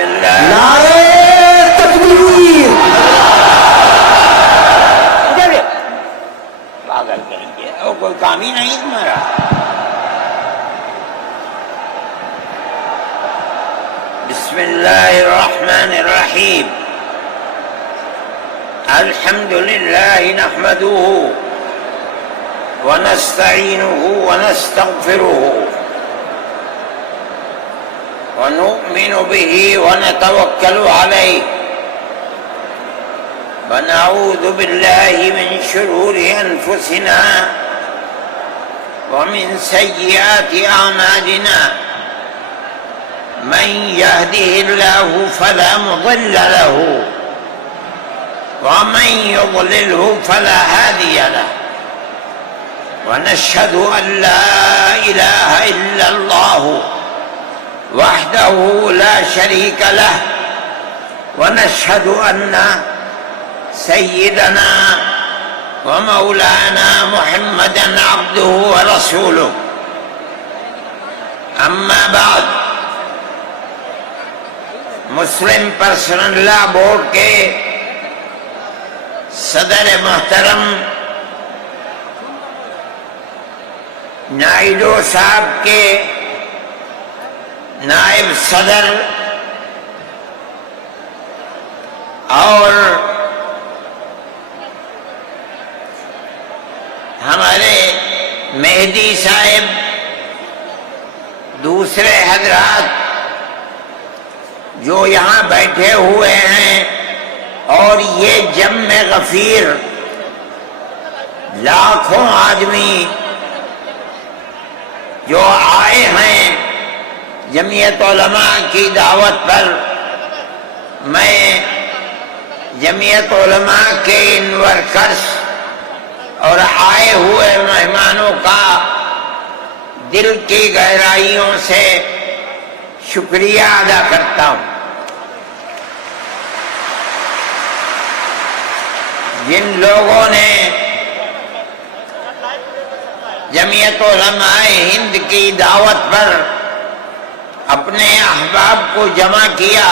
باللہ، نعرہ تکبیر، پاگل کریں گے، اور کوئی کام ہی نہیں تمہارا۔ بسم اللہ الرحمن الرحیم، الحمد للہ نحمده ونستعینه ونستغفره ونؤمن به ونتوکل علیہ ونعوذ باللہ من شرور انفسنا ومن سیئات اعمالنا، من يهده الله فلا مضل له ومن يضلله فلا هادي له، ونشهد أن لا إله إلا الله وحده لا شريك له، ونشهد أن سيدنا ومولانا محمدا عبده ورسوله، أما بعد، مسلم پرسنل لا بورڈ کے صدر محترم نائیڈو صاحب کے نائب صدر اور ہمارے مہدی صاحب، دوسرے حضرات جو یہاں بیٹھے ہوئے ہیں، اور یہ جم غفیر لاکھوں آدمی جو آئے ہیں جمعیت علماء کی دعوت پر، میں جمعیت علماء کے ان ورکرز اور آئے ہوئے مہمانوں کا دل کی گہرائیوں سے شکریہ ادا کرتا ہوں۔ جن لوگوں نے جمعیت علماء ہند کی دعوت پر اپنے احباب کو جمع کیا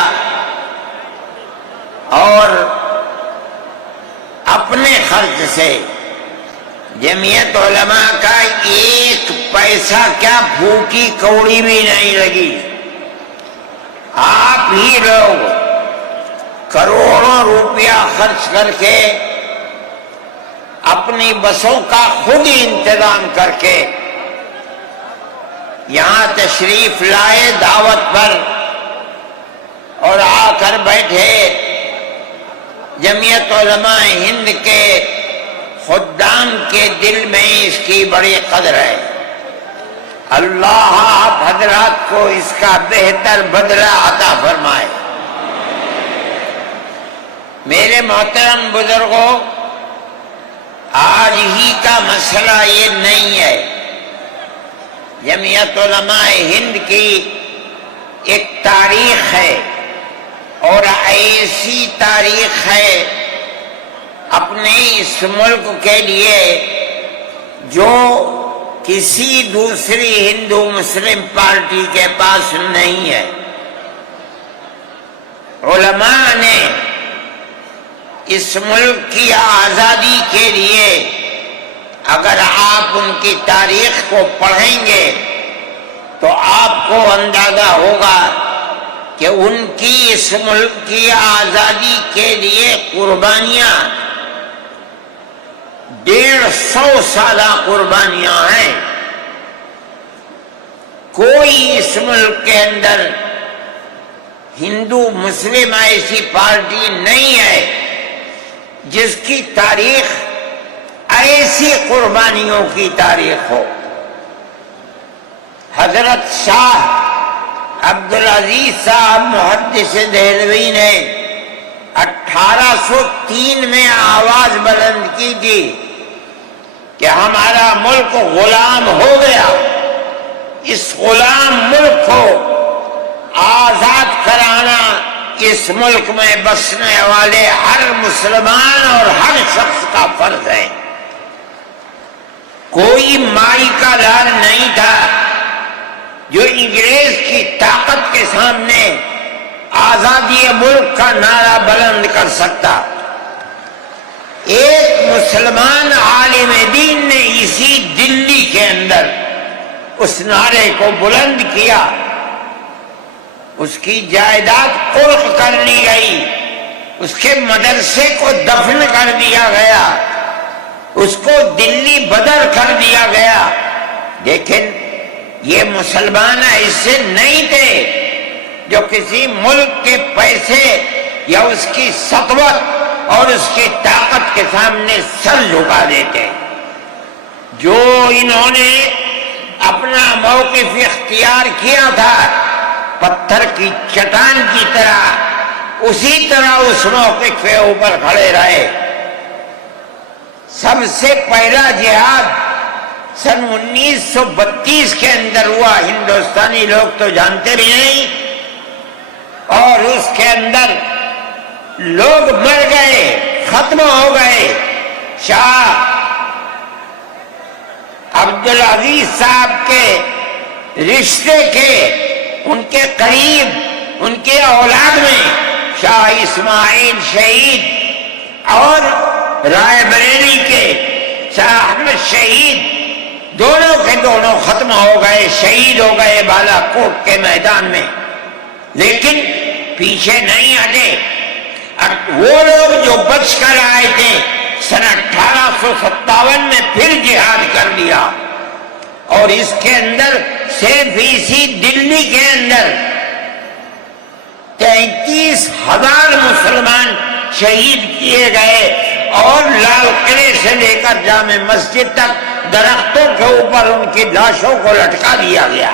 اور اپنے خرچ سے جمعیت علماء کا ایک پیسہ کیا پھوکی کوڑی بھی نہیں لگی، آپ ہی لوگ کروڑوں روپیہ خرچ کر کے اپنی بسوں کا خود ہی انتظام کر کے یہاں تشریف لائے دعوت پر، اور آ کر بیٹھے۔ جمعیت علماء ہند کے خدام کے دل میں اس کی بڑی قدر ہے۔ اللہ آپ حضرات کو اس کا بہتر بدلہ عطا فرمائے۔ میرے محترم بزرگوں، آج ہی کا مسئلہ یہ نہیں ہے۔ جمعیت علماء ہند کی ایک تاریخ ہے، اور ایسی تاریخ ہے اپنے اس ملک کے لیے جو کسی دوسری ہندو مسلم پارٹی کے پاس نہیں ہے۔ علماء نے اس ملک کی آزادی کے لیے، اگر آپ ان کی تاریخ کو پڑھیں گے تو آپ کو اندازہ ہوگا کہ ان کی اس ملک کی آزادی کے لیے قربانیاں 150 سالہ قربانیاں ہیں۔ کوئی اس ملک کے اندر ہندو مسلم ایسی پارٹی نہیں ہے جس کی تاریخ ایسی قربانیوں کی تاریخ ہو۔ حضرت شاہ عبدالعزیز صاحب محدث دہلوی نے 1803 میں آواز بلند کی تھی کہ ہمارا ملک غلام ہو گیا، اس غلام ملک کو آزاد کرانا اس ملک میں بسنے والے ہر مسلمان اور ہر شخص کا فرض ہے۔ کوئی مائی کا لال نہیں تھا جو انگریز کی طاقت کے سامنے آزادی ملک کا نعرہ بلند کر سکتا۔ ایک مسلمان عالم دین نے اسی دلی کے اندر اس نعرے کو بلند کیا، اس کی جائیداد قلق کر لی گئی، اس کے مدرسے کو دفن کر دیا گیا، اس کو دلی بدر کر دیا گیا، لیکن یہ مسلمان ایسے نہیں تھے جو کسی ملک کے پیسے یا اس کی سطوت اور اس کی طاقت کے سامنے سر جھکا دیتے۔ جو انہوں نے اپنا موقف اختیار کیا تھا پتھر کی چٹان کی طرح، اسی طرح اس موقف کے اوپر کھڑے رہے۔ سب سے پہلا جہاد سن 1932 کے اندر ہوا، ہندوستانی لوگ تو جانتے بھی نہیں، اور اس کے اندر لوگ مر گئے، ختم ہو گئے۔ شاہ عبدالعزیز صاحب کے رشتے کے، ان کے قریب، ان کے اولاد میں شاہ اسماعیل شہید اور رائے بریلی کے شاہ احمد شہید، دونوں کے دونوں ختم ہو گئے، شہید ہو گئے بالا کوٹ کے میدان میں، لیکن پیچھے نہیں ہٹے۔ وہ لوگ جو بچ کر آئے تھے سن 1857 میں پھر جہاد کر دیا، اور اس کے اندر صرف اسی دلی کے اندر 33,000 مسلمان شہید کیے گئے، اور لال قلعے سے لے کر جامع مسجد تک درختوں کے اوپر ان کی لاشوں کو لٹکا دیا گیا۔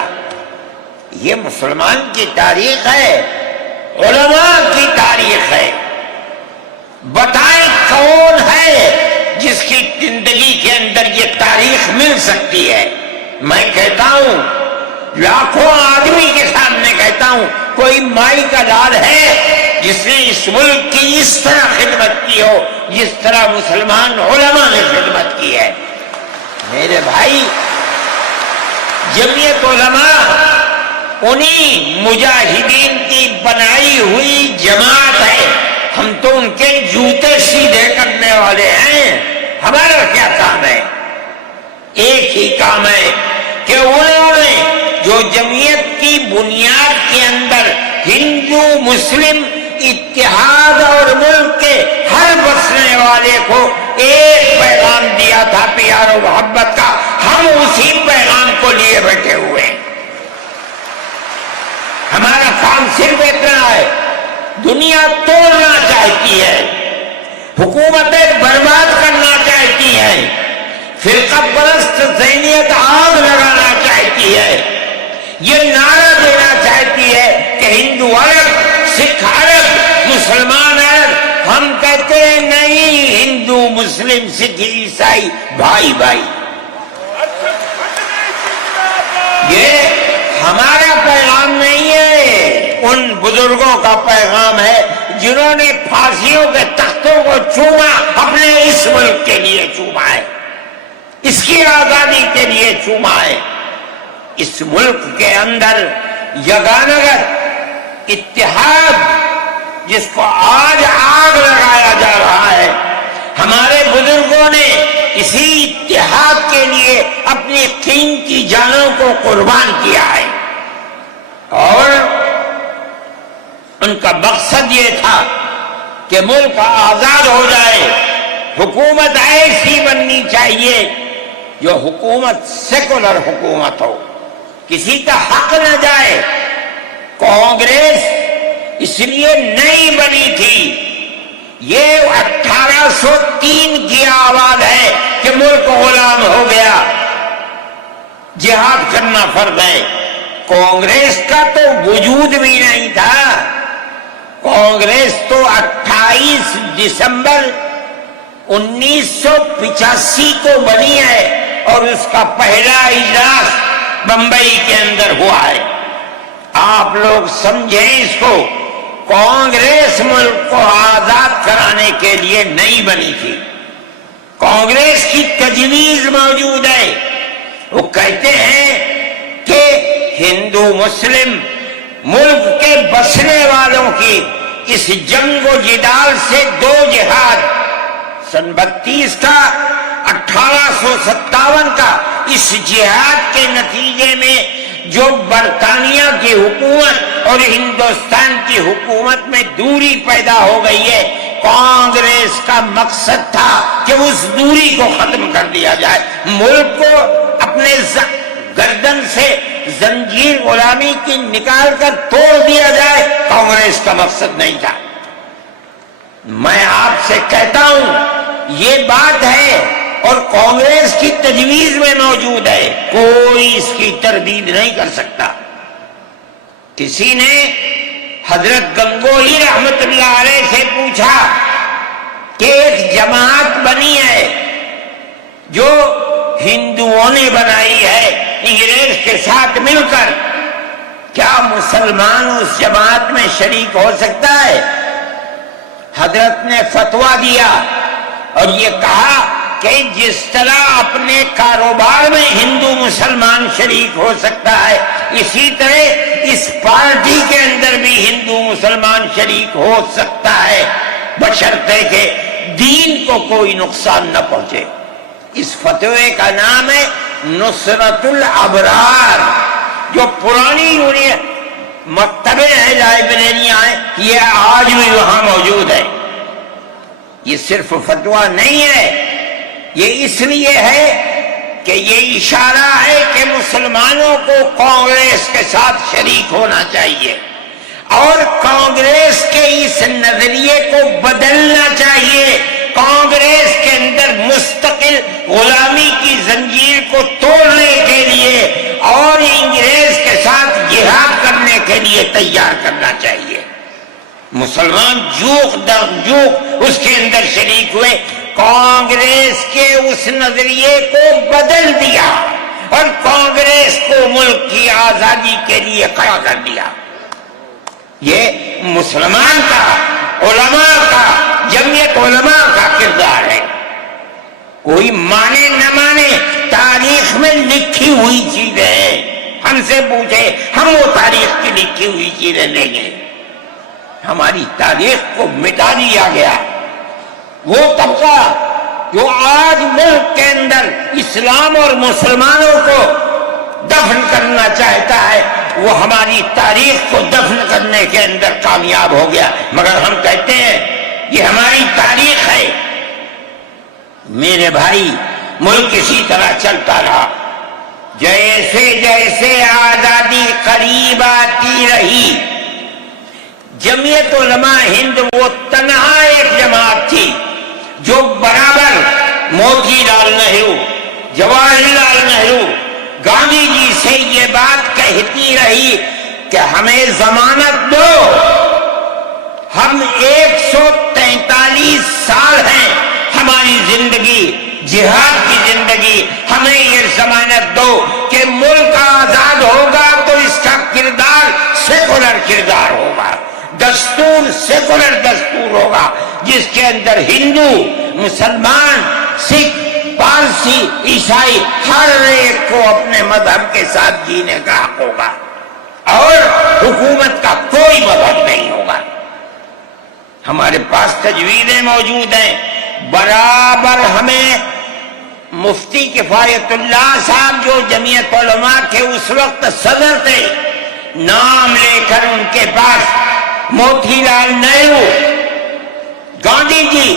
یہ مسلمان کی تاریخ ہے، علماء کی تاریخ ہے۔ بتائیں کون ہے جس کی زندگی کے اندر یہ تاریخ مل سکتی ہے؟ میں کہتا ہوں، لاکھوں آدمی کے سامنے کہتا ہوں، کوئی مائی کا لال ہے جس نے اس ملک کی اس طرح خدمت کی ہو جس طرح مسلمان علماء نے خدمت کی ہے؟ میرے بھائی، جمعیت علماء انہی مجاہدین کی بنائی ہوئی جماعت ہے، ہم تو ان کے جوتے سیدھے کرنے والے ہیں۔ ہمارا کیا کام ہے؟ ایک ہی کام ہے کہ انہوں نے جو جمعیت کی بنیاد کے اندر ہندو مسلم اتحاد اور ملک کے ہر بسنے والے کو ایک پیغام دیا تھا پیار و محبت کا، ہم اسی پیغام کو لیے بیٹھے ہوئے ہیں۔ ہمارا کام صرف اتنا ہے، دنیا توڑنا چاہتی ہے، حکومتیں برباد کرنا چاہتی ہیں، فرقہ پرست ذہنیت آگ لگانا چاہتی ہے، یہ نعرہ دینا چاہتی ہے کہ ہندو الگ، سکھ الگ، مسلمان الگ۔ ہم کہتے ہیں نہیں، ہندو مسلم سکھ عیسائی بھائی بھائی۔ یہ ہمارا پیغام نہیں ہے، ان بزرگوں کا پیغام ہے جنہوں نے پھانسیوں کے تختوں کو چوما، اپنے اس ملک کے لیے چوما ہے، اس کی آزادی کے لیے چوما ہے۔ اس ملک کے اندر یگانگت اتحاد جس کو آج آگ لگایا جا رہا ہے، ہمارے بزرگوں نے اسی اتحاد کے لیے اپنی قیمتی جانوں کو قربان کیا ہے، اور ان کا مقصد یہ تھا کہ ملک آزاد ہو جائے، حکومت ایسی بننی چاہیے جو حکومت سیکولر حکومت ہو، کسی کا حق نہ جائے۔ کانگریس اس لیے نہیں بنی تھی، یہ 1803 کی آواز ہے کہ ملک غلام ہو گیا، جہاد کرنا فرض ہے۔ کانگریس کا تو وجود بھی نہیں تھا، کانگریس تو 28 دسمبر 1985 کو بنی ہے، اور اس کا پہلا اجلاس بمبئی کے اندر ہوا ہے۔ آپ لوگ سمجھیں اس کو، کانگریس ملک کو آزاد کرانے کے لیے نہیں بنی تھی، کانگریس کی تجویز موجود ہے۔ وہ کہتے ہیں کہ ہندو مسلم ملک کے بسنے والوں کی اس جنگ و جدال سے 2 جہاد، سن 32 کا 1857 کا، اس جہاد کے نتیجے میں جو برطانیہ کی حکومت اور ہندوستان کی حکومت میں دوری پیدا ہو گئی ہے، کانگریس کا مقصد تھا کہ اس دوری کو ختم کر دیا جائے، ملک کو اپنے گردن سے زنجیر غلامی کی نکال کر توڑ دیا جائے، کانگریس کا مقصد نہیں تھا۔ میں آپ سے کہتا ہوں یہ بات ہے اور کانگریس کی تجویز میں موجود ہے، کوئی اس کی تردید نہیں کر سکتا۔ کسی نے حضرت گنگوہی رحمت اللہ علیہ سے پوچھا کہ ایک جماعت بنی ہے جو ہندوؤں نے بنائی ہے انگریز کے ساتھ مل کر، کیا مسلمان اس جماعت میں شریک ہو سکتا ہے؟ حضرت نے فتویٰ دیا اور یہ کہا کہ جس طرح اپنے کاروبار میں ہندو مسلمان شریک ہو سکتا ہے، اسی طرح اس پارٹی کے اندر بھی ہندو مسلمان شریک ہو سکتا ہے، بشرطے کہ دین کو کوئی نقصان نہ پہنچے۔ اس فتوے کا نام ہے نصرت الابرار، جو پرانی یونین مکتبیں ہیں، لائبریریاں ہیں، یہ آج بھی وہاں موجود ہے۔ یہ صرف فتویٰ نہیں ہے، یہ اس لیے ہے کہ یہ اشارہ ہے کہ مسلمانوں کو کانگریس کے ساتھ شریک ہونا چاہیے اور کانگریس کے اس نظریے کو بدلنا چاہیے، کانگریس کے اندر مستقل غلامی کی زنجیر کو توڑنے کے لیے اور انگریز کے ساتھ جہاد کرنے کے لیے تیار کرنا چاہیے۔ مسلمان جوق در جوق اس کے اندر شریک ہوئے، کانگریس کے اس نظریے کو بدل دیا اور کانگریس کو ملک کی آزادی کے لیے کھڑا کر دیا۔ یہ مسلمان کا، علماء کا، جمعیت علماء کا کردار ہے۔ کوئی مانے نہ مانے، تاریخ میں لکھی ہوئی چیزیں ہیں، ہم سے پوچھے ہم وہ تاریخ کی لکھی ہوئی چیزیں لیں گے۔ ہماری تاریخ کو مٹا دیا گیا۔ وہ طبقہ جو آج ملک کے اندر اسلام اور مسلمانوں کو دفن کرنا چاہتا ہے، وہ ہماری تاریخ کو دفن کرنے کے اندر کامیاب ہو گیا، مگر ہم کہتے ہیں یہ ہماری تاریخ ہے۔ میرے بھائی، ملک اسی طرح چلتا رہا، جیسے جیسے آزادی قریب آتی رہی، جمعیت علماء ہند وہ تنہا ایک جماعت تھی جو برابر موتی لال نہرو، جواہر لال نہرو، گاندھی جی سے یہ بات کہتی رہی کہ ہمیں ضمانت دو، ہم 143 سال ہیں، ہماری زندگی جہاد کی زندگی، ہمیں یہ ضمانت دو کہ ملک آزاد ہوگا تو اس کا کردار سیکولر کردار ہوگا، دستور سیکولر دستور ہوگا، جس کے اندر ہندو، مسلمان، سکھ، پارسی، عیسائی ہر ایک کو اپنے مذہب کے ساتھ جینے کا حق ہوگا اور حکومت کا کوئی مذہب نہیں ہوگا۔ ہمارے پاس تجویزیں موجود ہیں، برابر ہمیں مفتی کفایت اللہ صاحب جو جمعیت علماء کے اس وقت صدر تھے، نام لے کر ان کے پاس موتی لال نہرو، گاندھی جی،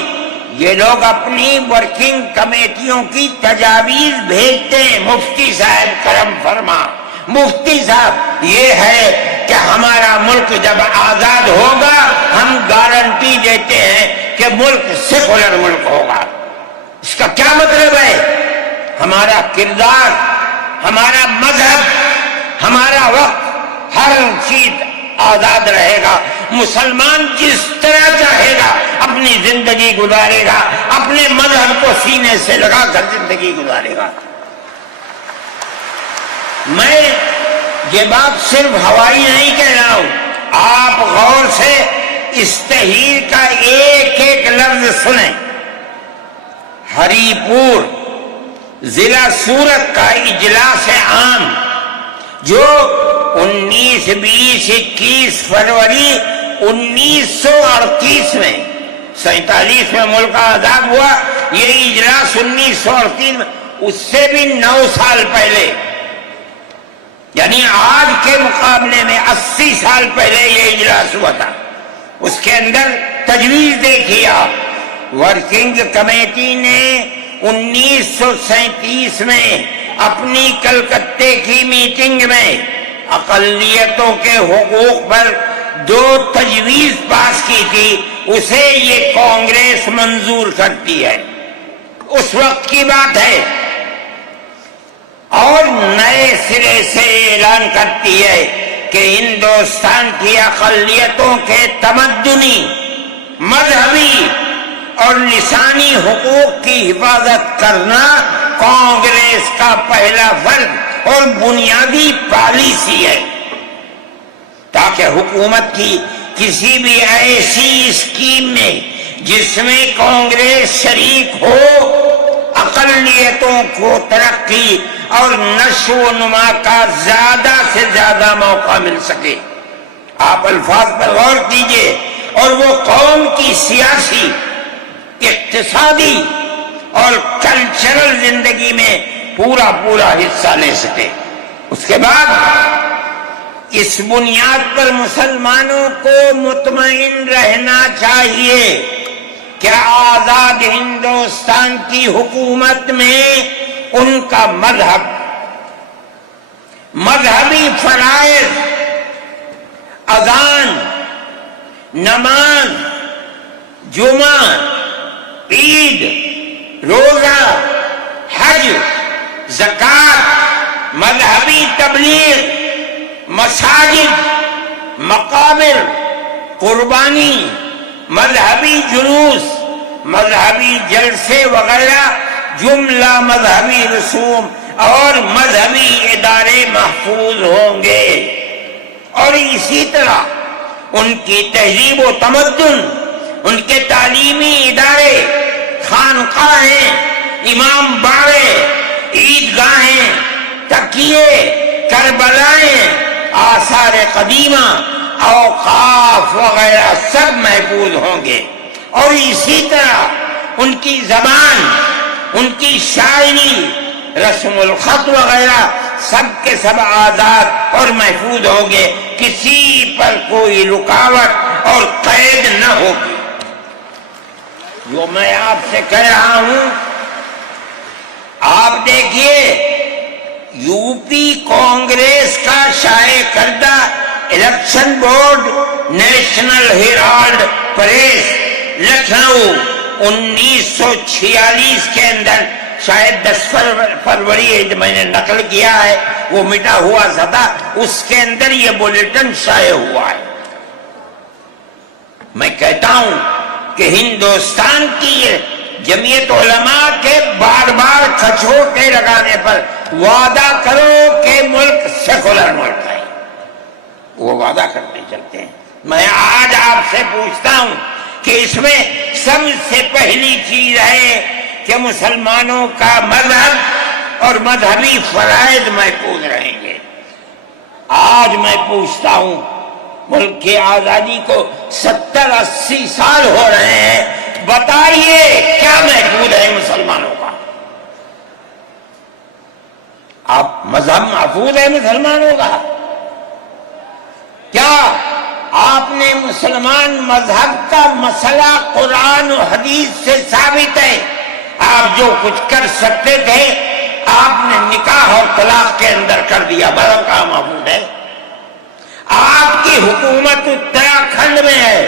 یہ لوگ اپنی ورکنگ کمیٹیوں کی تجاویز بھیجتے ہیں، مفتی صاحب کرم فرما، مفتی صاحب یہ ہے کہ ہمارا ملک جب آزاد ہوگا ہم گارنٹی دیتے ہیں کہ ملک سیکولر ملک ہوگا۔ اس کا کیا مطلب ہے؟ ہمارا کردار، ہمارا مذہب، ہمارا وقت، ہر چیز آزاد رہے گا، مسلمان جس طرح چاہے گا اپنی زندگی گزارے گا، اپنے مذہب کو سینے سے لگا کر زندگی گزارے گا۔ میں یہ بات صرف ہوائی نہیں کہہ رہا ہوں، آپ غور سے اس تحریر کا ایک ایک لفظ سنیں۔ ہری پور ضلع سورت کا اجلاس عام جو 19 20 21 فروری 1938 میں 47 میں ملک آزاد ہوا، یہ اجلاس 1938 میں، اس سے بھی 9 سال پہلے، یعنی آج کے مقابلے میں 80 سال پہلے یہ اجلاس ہوا تھا۔ اس کے اندر تجویز دیکھیے آپ، ورکنگ کمیٹی نے 1937 میں اپنی کلکتے کی میٹنگ میں اقلیتوں کے حقوق پر 2 تجویز پاس کی تھی، اسے یہ کانگریس منظور کرتی ہے، اس وقت کی بات ہے، اور نئے سرے سے اعلان کرتی ہے کہ ہندوستان کی اقلیتوں کے تمدنی، مذہبی اور لسانی حقوق کی حفاظت کرنا کانگریس کا پہلا فرض اور بنیادی پالیسی ہے، تاکہ حکومت کی کسی بھی ایسی اسکیم میں جس میں کانگریس شریک ہو، اقلیتوں کو ترقی اور نشو و نما کا زیادہ سے زیادہ موقع مل سکے۔ آپ الفاظ پر غور کیجئے، اور وہ قوم کی سیاسی، اقتصادی اور کلچرل زندگی میں پورا حصہ لے سکے۔ اس کے بعد اس بنیاد پر مسلمانوں کو مطمئن رہنا چاہیے کہ آزاد ہندوستان کی حکومت میں ان کا مذہبی فرائض، اذان، نماز، جمعہ، عید، روزہ، حج، زکوٰۃ، مذہبی تبلیغ، مساجد، مقابر، قربانی، مذہبی جلوس، مذہبی جلسے وغیرہ جملہ مذہبی رسوم اور مذہبی ادارے محفوظ ہوں گے، اور اسی طرح ان کی تہذیب و تمدن، ان کے تعلیمی ادارے، خانقاہیں، امام باڑے، عیدگاہیں، تکیے، کربلائیں، آثار قدیمہ، اوقاف وغیرہ سب محفوظ ہوں گے، اور اسی طرح ان کی زبان، ان کی شاعری، رسم الخط وغیرہ سب کے سب آزاد اور محفوظ ہوں گے، کسی پر کوئی رکاوٹ اور قید نہ ہوگی۔ جو میں آپ سے کہہ رہا ہوں، آپ دیکھیے، یو پی کانگریس کا شائع کردہ election board National Herald Press Lucknow 1946 کے اندر، شاید 10 فروری میں نے نقل کیا ہے، وہ مٹا ہوا تھا، اس کے اندر یہ بلیٹن شائع ہوا ہے۔ میں کہتا ہوں کہ ہندوستان کی جمعیت علماء کے بار بار کھچوٹے لگانے پر وعدہ کرو کہ ملک سیکولر ملک ہے، وہ وعدہ کرتے چلتے ہیں۔ میں آج آپ سے پوچھتا ہوں کہ اس میں سب سے پہلی چیز ہے کہ مسلمانوں کا مذہب اور مذہبی فرائض محفوظ رہیں گے۔ آج میں پوچھتا ہوں، ملک کی آزادی کو 70-80 سال ہو رہے ہیں، بتائیے کیا محفوظ ہے مسلمانوں کا؟ آپ مذہب محفوظ ہے مسلمانوں کا؟ کیا آپ نے مسلمان مذہب کا مسئلہ قرآن و حدیث سے ثابت ہے؟ آپ جو کچھ کر سکتے تھے آپ نے نکاح اور طلاق کے اندر کر دیا، مذہب کا محفوظ ہے؟ آپ کی حکومت اتراکھنڈ میں ہے،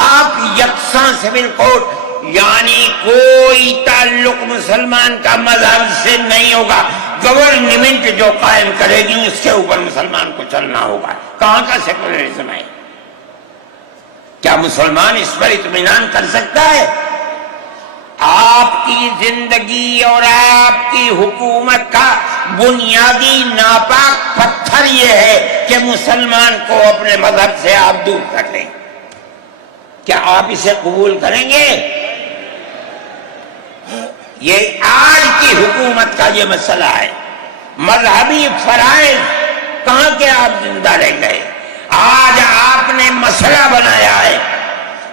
آپ یکساں سول کوڈ، یعنی کوئی تعلق مسلمان کا مذہب سے نہیں ہوگا، گورنمنٹ جو قائم کرے گی اس کے اوپر مسلمان کو چلنا ہوگا۔ کہاں کا سیکولرزم ہے؟ کیا مسلمان اس پر اطمینان کر سکتا ہے؟ آپ کی زندگی اور آپ کی حکومت کا بنیادی ناپاک پتھر یہ ہے کہ مسلمان کو اپنے مذہب سے آپ دور کر لیں۔ کیا آپ اسے قبول کریں گے؟ یہ آج کی حکومت کا یہ مسئلہ ہے۔ مذہبی فرائض کہاں کے آپ زندہ رہ گئے؟ آج آپ نے مسئلہ بنایا ہے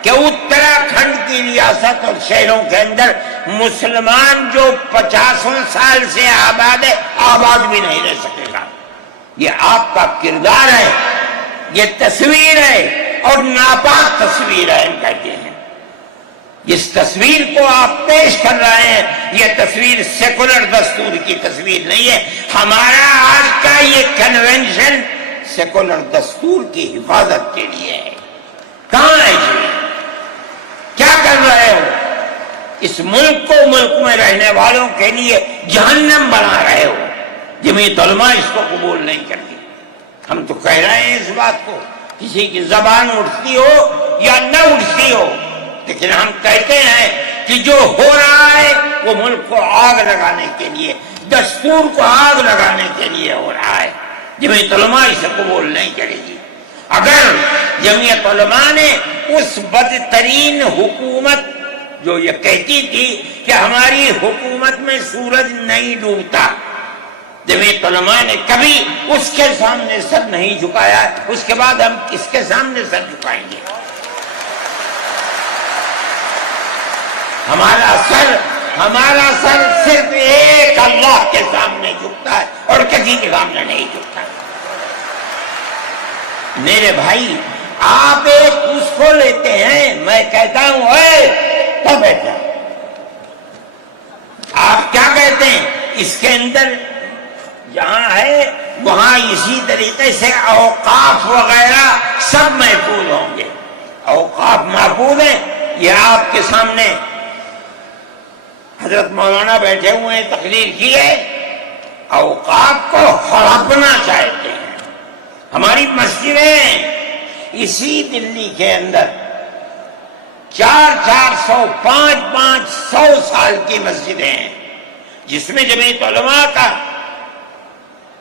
کہ اتراکھنڈ کی ریاست اور شہروں کے اندر مسلمان جو 50 سال سے آباد ہے، آباد بھی نہیں رہ سکے گا۔ یہ آپ کا کردار ہے، یہ تصویر ہے اور ناپاک تصویر ہے، ہم کہتے ہیں۔ جس تصویر کو آپ پیش کر رہے ہیں یہ تصویر سیکولر دستور کی تصویر نہیں ہے۔ ہمارا آج کا یہ کنونشن سیکولر دستور کی حفاظت کے لیے ہے۔ کہاں ہے جی؟ کیا کر رہے ہو؟ اس ملک کو، ملک میں رہنے والوں کے لیے جہنم بنا رہے ہو۔ جمعیت علماء اس کو قبول نہیں کرتی۔ ہم تو کہہ رہے ہیں اس بات کو، کسی کی زبان اٹھتی ہو یا نہ اٹھتی ہو، لیکن ہم کہتے ہیں کہ جو ہو رہا ہے وہ ملک کو آگ لگانے کے لیے، دستور کو آگ لگانے کے لیے ہو رہا ہے۔ جمعیت علماء اسے قبول نہیں کرے گی۔ اگر جمعیت علماء نے اس بدترین حکومت جو یہ کہتی تھی کہ ہماری حکومت میں سورج نہیں ڈوبتا، جمعیت علماء نے کبھی اس کے سامنے سر نہیں جھکایا، اس کے بعد ہم کس کے سامنے سر جھکائیں گے؟ ہمارا سر صرف ایک اللہ کے سامنے جھکتا ہے اور کسی کے سامنے نہیں جھکتا۔ میرے بھائی، آپ ایک اس کو لیتے ہیں، میں کہتا ہوں اے تو بیٹا، آپ کیا کہتے ہیں؟ اس کے اندر جہاں ہے وہاں اسی طریقے سے اوقاف وغیرہ سب محفوظ ہوں گے۔ اوقاف محفوظ ہیں، یہ آپ کے سامنے حضرت مولانا بیٹھے ہوئے ہیں، تقریر کی ہے۔ اوقاف کو ہڑپنا چاہتے ہیں۔ ہماری مسجدیں اسی دلی کے اندر 400 500 سال کی مسجدیں ہیں، جس میں جمعیت علماء کا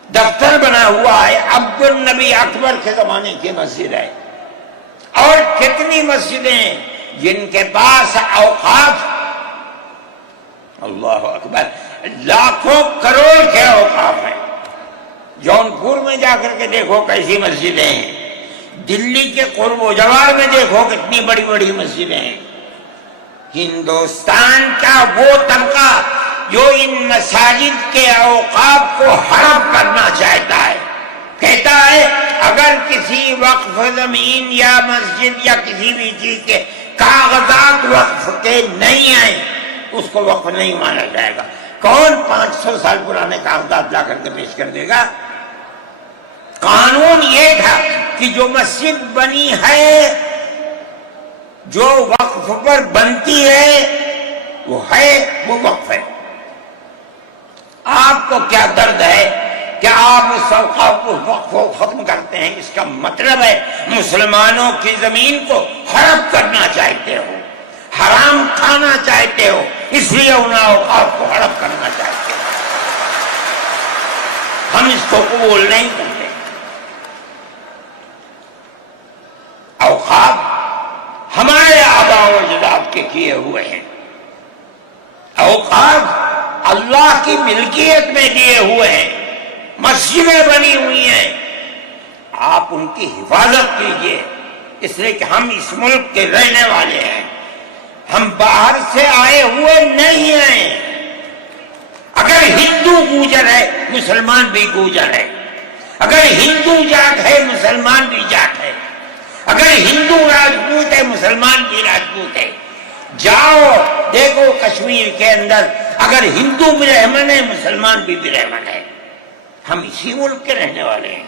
دفتر بنا ہوا ہے، عبد النبی اکبر کے زمانے کی مسجد ہے۔ اور کتنی مسجدیں جن کے پاس اوقاف، اللہ اکبر، لاکھوں کروڑ کے اوقاف ہیں۔ جونپور میں جا کر کے دیکھو کیسی مسجدیں ہیں، دلی کے قرب و جوار میں دیکھو کتنی بڑی بڑی مسجدیں ہیں۔ ہندوستان کا وہ طبقہ جو ان مساجد کے اوقاف کو ہڑپ کرنا چاہتا ہے، کہتا ہے اگر کسی وقف زمین یا مسجد یا کسی بھی چیز کے کاغذات وقف کے نہیں آئے اس کو وقف نہیں مانا جائے گا۔ کون 500 سال پرانے کاغذات لا کر کے پیش کر دے گا؟ قانون یہ تھا کہ جو مسجد بنی ہے، جو وقف پر بنتی ہے وہ وقف ہے۔ آپ کو کیا درد ہے کہ آپ اس وقف کو ختم کرتے ہیں؟ اس کا مطلب ہے مسلمانوں کی زمین کو ہڑپ کرنا چاہتے ہو، حرام کھانا چاہتے ہو، اس لیے ان اوقاف کو ہڑپ کرنا چاہتے ہو۔ ہم اس کو قبول نہیں کرتے۔ اوقاف ہمارے آباء و اجداد کے کیے ہوئے ہیں، اوقاف اللہ کی ملکیت میں دیے ہوئے ہیں، مسجدیں بنی ہوئی ہیں، آپ ان کی حفاظت کیجئے، اس لیے کہ ہم اس ملک کے رہنے والے ہیں، ہم باہر سے آئے ہوئے نہیں ہیں۔ اگر ہندو گوجر ہے مسلمان بھی گوجر ہے، اگر ہندو جاٹ ہے مسلمان بھی جاٹ ہے، اگر ہندو راجپوت ہے مسلمان بھی راجپوت ہے۔ جاؤ دیکھو کشمیر کے اندر اگر ہندو برہمن ہے مسلمان بھی برہمن ہے۔ ہم اسی ملک کے رہنے والے ہیں۔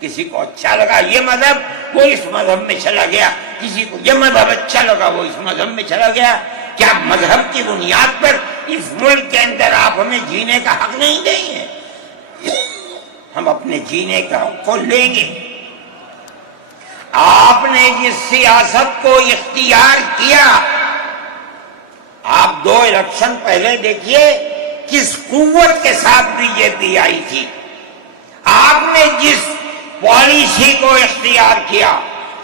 کسی کو اچھا لگا یہ مذہب وہ اس مذہب میں چلا گیا، کسی کو یہ مذہب اچھا لگا وہ اس مذہب میں چلا گیا۔ کیا مذہب کی بنیاد پر اس ملک کے اندر آپ ہمیں جینے کا حق نہیں دیں گے؟ ہم اپنے جینے کا حق کو لیں گے۔ آپ نے جس سیاست کو اختیار کیا، آپ 2 الیکشن پہلے دیکھیے کس قوت کے ساتھ بی جے پی آئی تھی۔ آپ نے جس پالیسی کو اختیار کیا،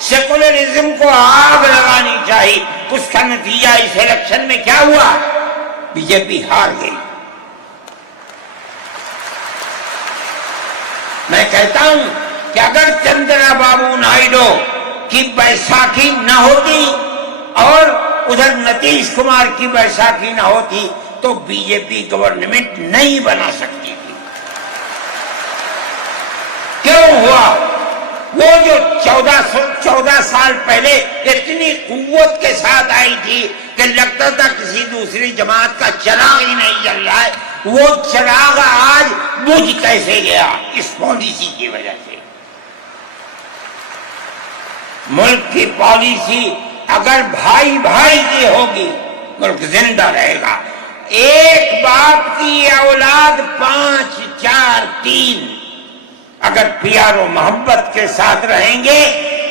سیکولرزم کو آگ لگانی چاہیے، اس کا نتیجہ اس الیکشن میں کیا ہوا؟ بی جے پی ہار گئی۔ میں کہتا ہوں کہ اگر چندرا بابو نائیڈو کی بیساکھی نہ ہوتی اور ادھر نتیش کمار کی بیساکھی نہ ہوتی تو بی جے پی گورنمنٹ نہیں بنا سکتی تھی۔ کیوں ہوا؟ وہ جو 14 سال پہلے اتنی قوت کے ساتھ آئی تھی کہ لگتا تھا کسی دوسری جماعت کا چراغ ہی نہیں جل رہا ہے، وہ چراغ آج بجھ کیسے گیا؟ اس پالیسی کی وجہ سے۔ ملک کی پالیسی اگر بھائی بھائی کی ہوگی ملک زندہ رہے گا۔ ایک باپ کی اولاد 5 4 3 اگر پیار و محبت کے ساتھ رہیں گے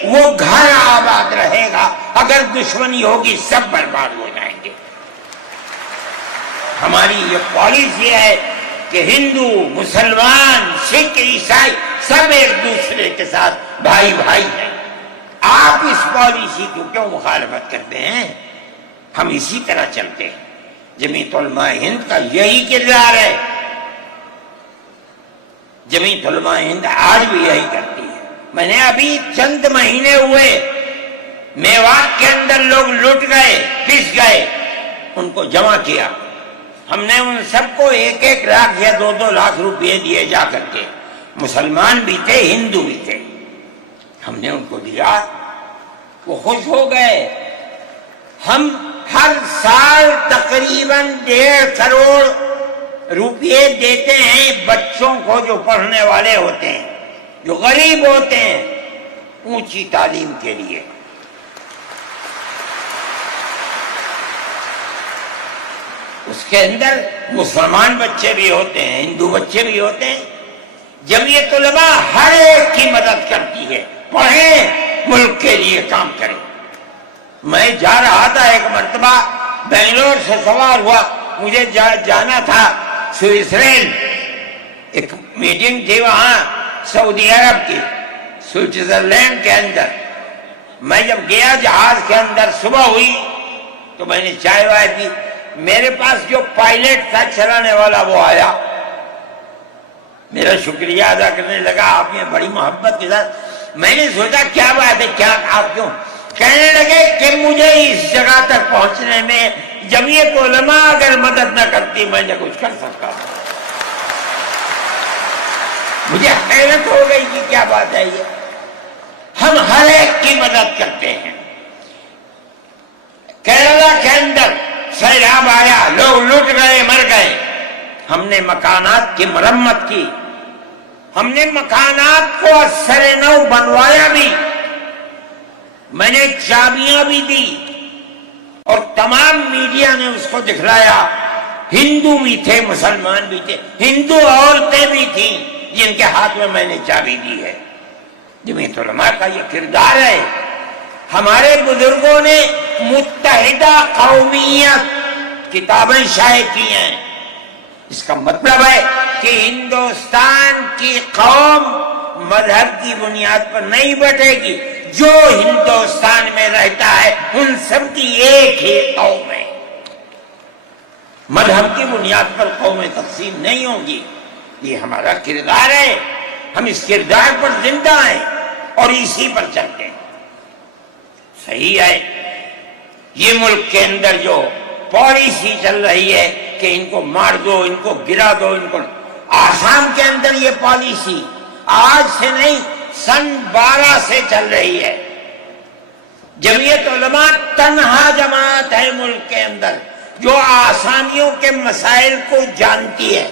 وہ گھر آباد رہے گا، اگر دشمنی ہوگی سب برباد ہو جائیں گے۔ ہماری یہ پالیسی ہے کہ ہندو، مسلمان، سکھ، عیسائی سب ایک دوسرے کے ساتھ بھائی بھائی ہیں۔ آپ اس پالیسی کو کیوں مخالفت کرتے ہیں؟ ہم اسی طرح چلتے ہیں۔ جمعیت علماء ہند کا یہی کردار ہے، جمعیت علماء ہند آج بھی یہی کرتی ہے۔ میں نے ابھی چند مہینے ہوئے میوات کے اندر لوگ لٹ گئے، پس گئے، ان کو جمع کیا، ہم نے ان سب کو 1 لاکھ یا 2 لاکھ روپئے دیے جا کر کے، مسلمان بھی تھے ہندو بھی تھے، ہم نے ان کو دیا، وہ خوش ہو گئے۔ ہم ہر سال تقریباً 1.5 کروڑ روپئے دیتے ہیں بچوں کو جو پڑھنے والے ہوتے ہیں، جو غریب ہوتے ہیں، اونچی تعلیم کے لیے۔ اس کے اندر مسلمان بچے بھی ہوتے ہیں، ہندو بچے بھی ہوتے ہیں۔ جمعیت علماء ہر ایک کی مدد کرتی ہے، پڑھیں، ملک کے لیے کام کریں۔ میں جا رہا تھا ایک مرتبہ، بنگلور سے سوار ہوا، مجھے جانا تھا سوئٹزرلینڈ، ایک میٹنگ تھی وہاں سعودی عرب کی، سوئٹزرلینڈ کے اندر۔ میں جب گیا جہاز کے اندر، صبح ہوئی تو میں نے چائے وائے پی، میرے پاس جو پائلٹ تھا چلانے والا وہ آیا، میرا شکریہ ادا کرنے لگا، آپ نے بڑی محبت کے ساتھ۔ میں نے سوچا کیا بات ہے، کیا آپ کیوں؟ کہنے لگے کہ مجھے اس جگہ تک پہنچنے میں جمعیت علماء اگر مدد نہ کرتی میں نہ کچھ کر سکتا۔ مجھے حیرت ہو گئی کہ کیا بات ہے یہ، ہم ہر ایک کی مدد کرتے ہیں۔ کیرلا کے اندر سیلاب آیا، لوگ لٹ گئے، مر گئے، ہم نے مکانات کی مرمت کی، ہم نے مکانات کو اثر نو بنوایا بھی، میں نے چابیاں بھی دی اور تمام میڈیا نے اس کو دکھلایا۔ ہندو بھی تھے، مسلمان بھی تھے، ہندو عورتیں بھی تھیں جن کے ہاتھ میں میں نے چابی دی ہے۔ جمعیت علماء کا یہ کردار ہے۔ ہمارے بزرگوں نے متحدہ قومیت کتابیں شائع کی ہیں، اس کا مطلب ہے کہ ہندوستان کی قوم مذہب کی بنیاد پر نہیں بٹے گی، جو ہندوستان میں رہتا ہے ان سب کی ایک ہی قوم ہے، مذہب کی بنیاد پر قومیں تقسیم نہیں ہوں گی۔ یہ ہمارا کردار ہے، ہم اس کردار پر زندہ ہیں اور اسی پر چلتے ہیں۔ صحیح ہے، یہ ملک کے اندر جو پالیسی چل رہی ہے کہ ان کو مار دو، ان کو گرا دو، ان کو، آسام کے اندر یہ پالیسی آج سے نہیں سن 12 سے چل رہی ہے۔ جمعیت علماء تنہا جماعت ہے ملک کے اندر جو آسامیوں کے مسائل کو جانتی ہے۔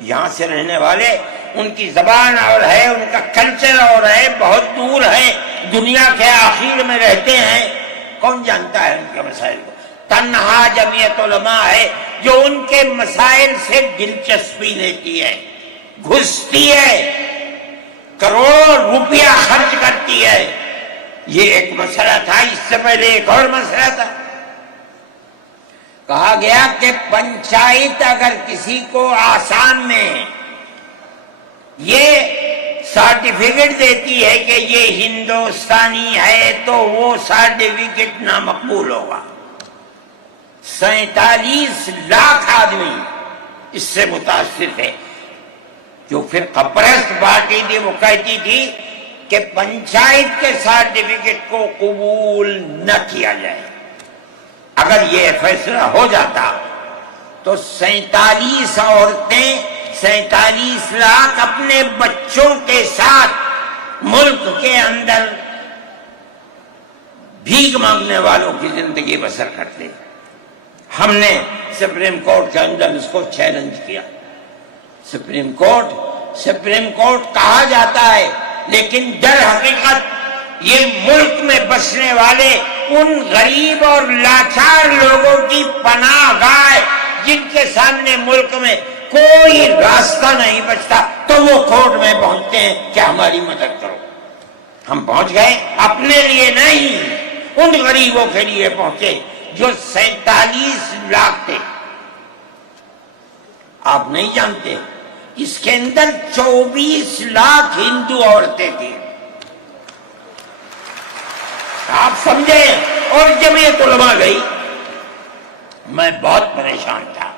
یہاں سے رہنے والے، ان کی زبان اور ہے، ان کا کلچر اور ہے، بہت دور ہے، دنیا کے آخر میں رہتے ہیں، کون جانتا ہے ان کے مسائل کو؟ تنہا جمعیت علماء ہے جو ان کے مسائل سے دلچسپی لیتی ہے، گھستی ہے، کروڑوں روپیہ خرچ کرتی ہے۔ یہ ایک مسئلہ تھا، اس سے پہلے ایک اور مسئلہ تھا، کہا گیا کہ پنچایت اگر کسی کو آسام میں یہ سرٹیفکیٹ دیتی ہے کہ یہ ہندوستانی ہے تو وہ سرٹیفکیٹ نامقبول ہوگا۔ 47 لاکھ آدمی اس سے متاثر ہے۔ جو فرقہ پرست پارٹی تھی وہ کہتی تھی کہ پنچایت کے سرٹیفکیٹ کو قبول نہ کیا جائے. اگر یہ فیصلہ ہو جاتا تو 47 عورتیں 47 لاکھ اپنے بچوں کے ساتھ ملک کے اندر بھیک مانگنے والوں کی زندگی بسر کرتے. ہم نے سپریم کورٹ کے اندر اس کو چیلنج کیا. سپریم کورٹ کہا جاتا ہے لیکن در حقیقت یہ ملک میں بسنے والے ان غریب اور لاچار لوگوں کی پناہ گاہ جن کے سامنے ملک میں کوئی راستہ نہیں بچتا تو وہ کورٹ میں پہنچتے ہیں کہ ہماری مدد کرو. ہم پہنچ گئے اپنے لیے نہیں, ان غریبوں کے لیے پہنچے جو 47 لاکھ تھے. آپ نہیں جانتے اس کے اندر 24 لاکھ ہندو عورتیں تھیں. آپ سمجھے. اور جمعیت علماء گئی. میں بہت پریشان تھا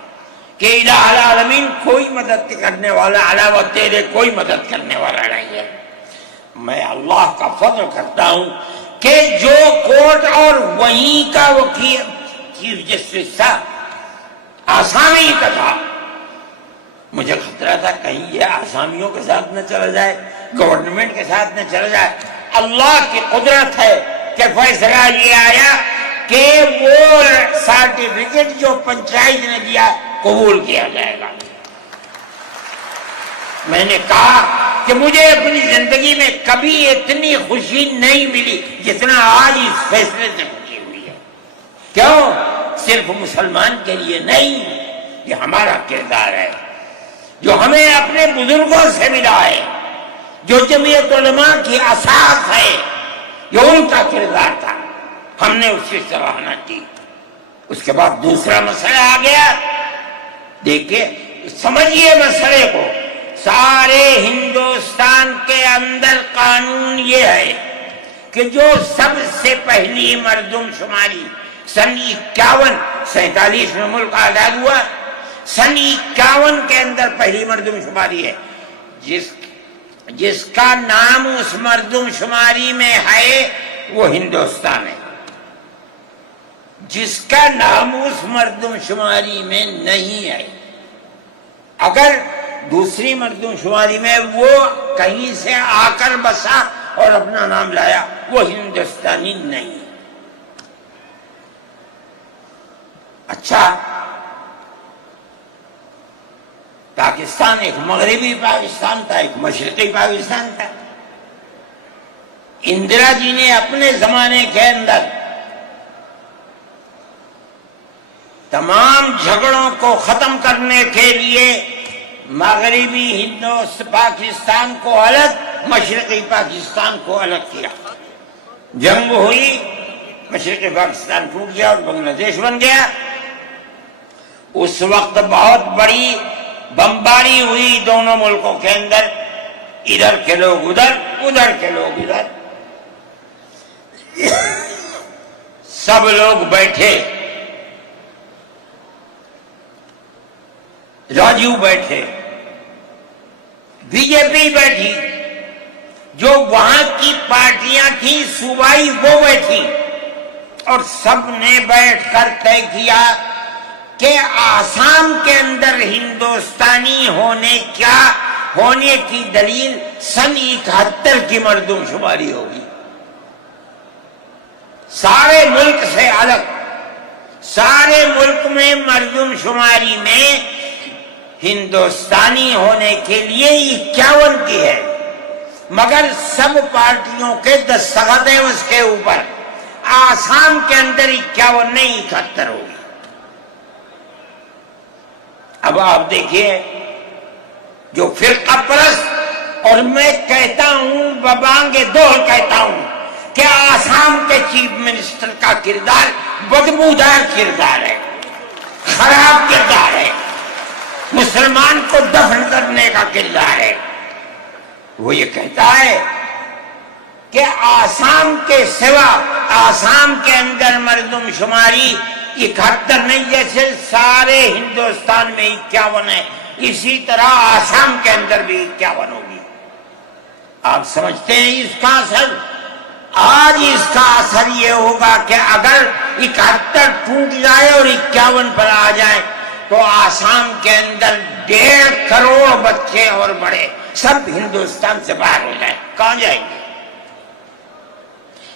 کہ الہ العالمین کوئی مدد کرنے والا علاوہ تیرے کوئی مدد کرنے والا نہیں ہے. میں اللہ کا فضل کرتا ہوں کہ جو کورٹ اور وہیں کا وکیل چیف جسٹس تھا آسامی کا تھا. مجھے خطرہ تھا کہیں یہ آسامیوں کے ساتھ نہ چلا جائے, گورنمنٹ کے ساتھ نہ چلا جائے. اللہ کی قدرت ہے کہ فیصلہ یہ آیا کہ وہ سرٹیفکیٹ جو پنچایت نے دیا قبول کیا جائے گا. میں نے کہا کہ مجھے اپنی زندگی میں کبھی اتنی خوشی نہیں ملی جتنا آج اس فیصلے سے خوشی ہوئی ہے. کیوں؟ صرف مسلمان کے لیے نہیں, یہ ہمارا کردار ہے جو ہمیں اپنے بزرگوں سے ملا ہے, جو جمعیت علماء کی اساس ہے, یہ ان کا کردار تھا. ہم نے اس کی سراہنا کی. اس کے بعد دوسرا مسئلہ آ گیا. دیکھیے سمجھیے مسئلے کو. سارے ہندوستان کے اندر قانون یہ ہے کہ جو سب سے پہلی مردم شماری سن 47 میں ملک آزاد ہوا, سن 51 کے اندر پہلی مردم شماری ہے. جس کا نام اس مردم شماری میں ہے وہ ہندوستان ہے. جس کا نام اس مردم شماری میں نہیں ہے, اگر دوسری مردم شماری میں وہ کہیں سے آ کر بسا اور اپنا نام لایا, وہ ہندوستانی نہیں. اچھا, پاکستان ایک مغربی پاکستان تھا, ایک مشرقی پاکستان تھا. اندرا جی نے اپنے زمانے کے اندر تمام جھگڑوں کو ختم کرنے کے لیے مغربی پاکستان کو الگ, مشرقی پاکستان کو الگ کیا. جنگ ہوئی, مشرقی پاکستان ٹوٹ گیا اور بنگلہ دیش بن گیا. اس وقت بہت بڑی بمباری ہوئی دونوں ملکوں کے اندر, ادھر کے لوگ ادھر, ادھر کے لوگ ادھر. سب لوگ بیٹھے, راجیو بیٹھے, بی جے پی بیٹھی, جو وہاں کی پارٹیاں تھیں صوبائی وہ بیٹھی, اور سب نے بیٹھ کر طے کیا کہ آسام کے اندر ہندوستانی ہونے کی دلیل سن 71 کی مردم شماری ہوگی. سارے ملک سے الگ, سارے ملک میں مردم شماری میں ہندوستانی ہونے کے لیے 51 کی ہے, مگر سب پارٹیوں کے دستخط ہیں اس کے اوپر. آسام کے اندر 51 نہیں 71 ہوگی. اب آپ دیکھیے جو فرقہ پرست, اور میں کہتا ہوں ببانگ دور کہتا ہوں کہ آسام کے چیف منسٹر کا کردار بدبودار کردار ہے, خراب کردار ہے, مسلمان کو دفن کرنے کا کردار ہے. وہ یہ کہتا ہے کہ آسام کے سوا آسام کے اندر مردم شماری 71 نہیں, جیسے سارے ہندوستان میں 51 ہے, اسی طرح آسام کے اندر بھی 51 ہوگی. آپ سمجھتے ہیں اس کا اثر؟ آج اس کا اثر یہ ہوگا کہ اگر 71 ٹوٹ جائے اور 51 پر آ جائے تو آسام کے اندر 1.5 کروڑ بچے اور بڑے سب ہندوستان سے باہر ہو جائیں. کہاں جائیں گے؟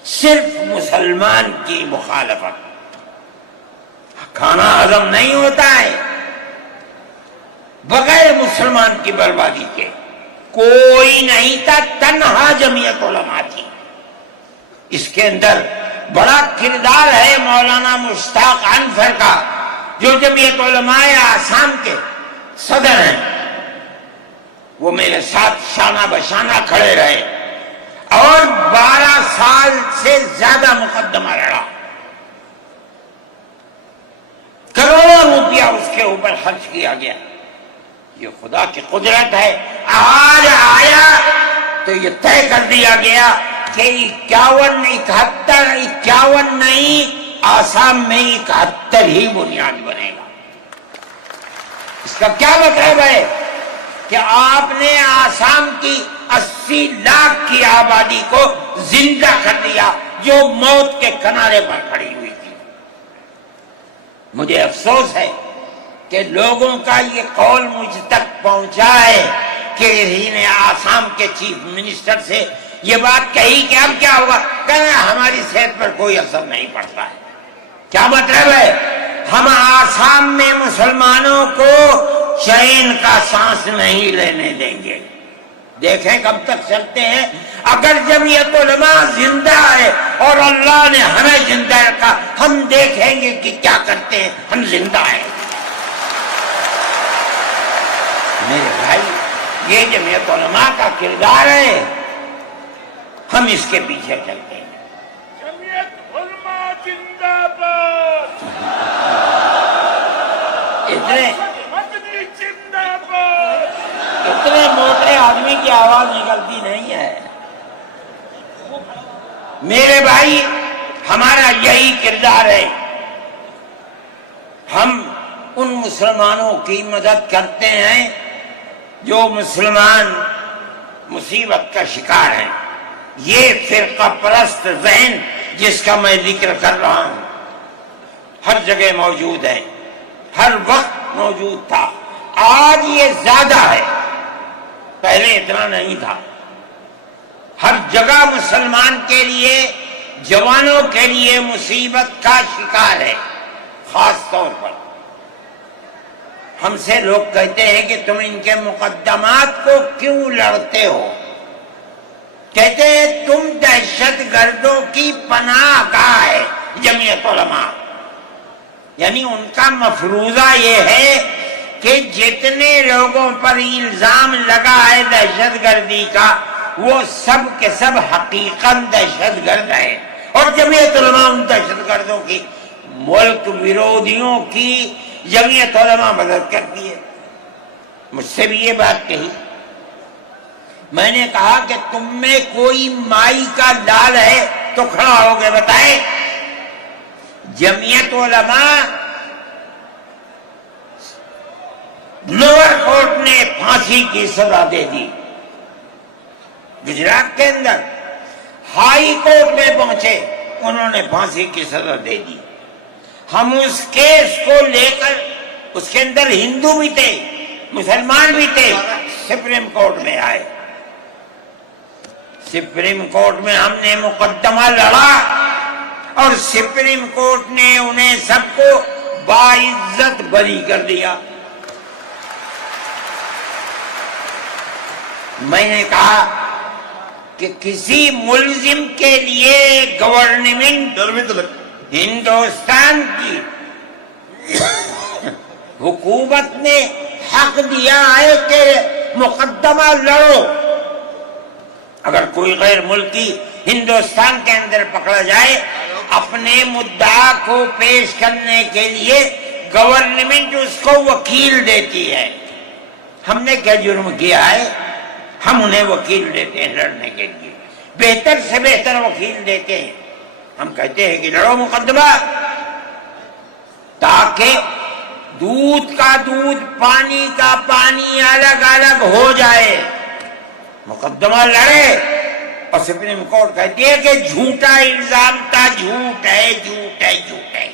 صرف مسلمان کی مخالفت. کھانا ہضم نہیں ہوتا ہے بغیر مسلمان کی بربادی کے. کوئی نہیں تھا، تنہا جمعیت علماء تھی. اس کے اندر بڑا کردار ہے مولانا مشتاق انصر کا، جو جمعیت علماء آسام کے صدر ہیں. وہ میرے ساتھ شانہ بشانہ کھڑے رہے اور 12 سال سے زیادہ مقدمہ لڑا. کروڑوں روپیہ اس کے اوپر خرچ کیا گیا. یہ خدا کی قدرت ہے. آج آیا تو یہ طے کر دیا گیا کہ 51 نہیں، آسام میں 71 ہی بنیاد بنے گا. اس کا کیا مطلب ہے کہ آپ نے آسام کی 80 لاکھ کی آبادی کو زندہ کر دیا جو موت کے کنارے پر کھڑی ہوئی تھی. مجھے افسوس ہے کہ لوگوں کا یہ قول مجھ تک پہنچا ہے کہ انہی نے آسام کے چیف منسٹر سے یہ بات کہی کہ اب کیا ہوگا؟ کہنا ہماری صحت پر کوئی اثر نہیں پڑتا ہے. کیا مطلب ہے؟ ہم آسام میں مسلمانوں کو چین کا سانس نہیں لینے دیں گے. دیکھیں کب تک چلتے ہیں. اگر جمعیت علماء زندہ ہے اور اللہ نے ہمیں زندہ رکھا، ہم دیکھیں گے کہ کیا کرتے ہیں. ہم زندہ ہیں. میرے بھائی، یہ جمعیت علماء کا کردار ہے. ہم اس کے پیچھے چلتے ہیں. جمعیت علماء زندہ باد. مدنی زندہ باد. اتنے موٹے آدمی کی آواز نکلتی نہیں ہے. میرے بھائی، ہمارا یہی کردار ہے. ہم ان مسلمانوں کی مدد کرتے ہیں جو مسلمان مصیبت کا شکار ہیں. یہ فرقہ پرست ذہن جس کا میں ذکر کر رہا ہوں ہر جگہ موجود ہے، ہر وقت موجود تھا. آج یہ زیادہ ہے، پہلے اتنا نہیں تھا. ہر جگہ مسلمان کے لیے، جوانوں کے لیے مصیبت کا شکار ہے. خاص طور پر ہم سے لوگ کہتے ہیں کہ تم ان کے مقدمات کو کیوں لڑتے ہو؟ کہتے ہیں تم دہشت گردوں کی پناہ گاہ ہے جمعیت علماء. یعنی ان کا مفروضہ یہ ہے کہ جتنے لوگوں پر الزام لگا ہے دہشت گردی کا، وہ سب کے سب حقیقت دہشت گرد ہیں. اور جمعیت علماء ان دہشت گردوں کی، ملک ویرودھیوں کی جمعیت علماء مدد کرتی ہے. مجھ سے بھی یہ بات کہی. میں نے کہا کہ تم میں کوئی مائی کا لال ہے تو کھڑا ہو کے بتائے. جمعیت علماء لوور کورٹ نے پھانسی کی سزا دے دی. گجرات کے اندر ہائی کورٹ میں پہنچے، انہوں نے پھانسی کی سزا دے دی. ہم اس کیس کو لے کر، اس کے اندر ہندو بھی تھے، مسلمان بھی تھے، سپریم کورٹ میں آئے. سپریم کورٹ میں ہم نے مقدمہ لڑا اور سپریم کورٹ نے انہیں سب کو باعزت بری کر دیا. میں نے کہا کہ کسی ملزم کے لیے گورنمنٹ ہندوستان کی حکومت نے حق دیا ہے کہ مقدمہ لڑو. اگر کوئی غیر ملکی ہندوستان کے اندر پکڑا جائے، اپنے مدعا کو پیش کرنے کے لیے گورنمنٹ اس کو وکیل دیتی ہے. ہم نے کیا جرم کیا ہے؟ ہم انہیں وکیل دیتے ہیں لڑنے کے لیے، بہتر سے بہتر وکیل دیتے ہیں. ہم کہتے ہیں کہ لڑو مقدمہ، تاکہ دودھ کا دودھ پانی کا پانی الگ الگ ہو جائے، مقدمہ لڑے اور سپریم کورٹ کہتی ہے کہ جھوٹا الزام تھا، جھوٹ ہے جھوٹ ہے جھوٹ ہے۔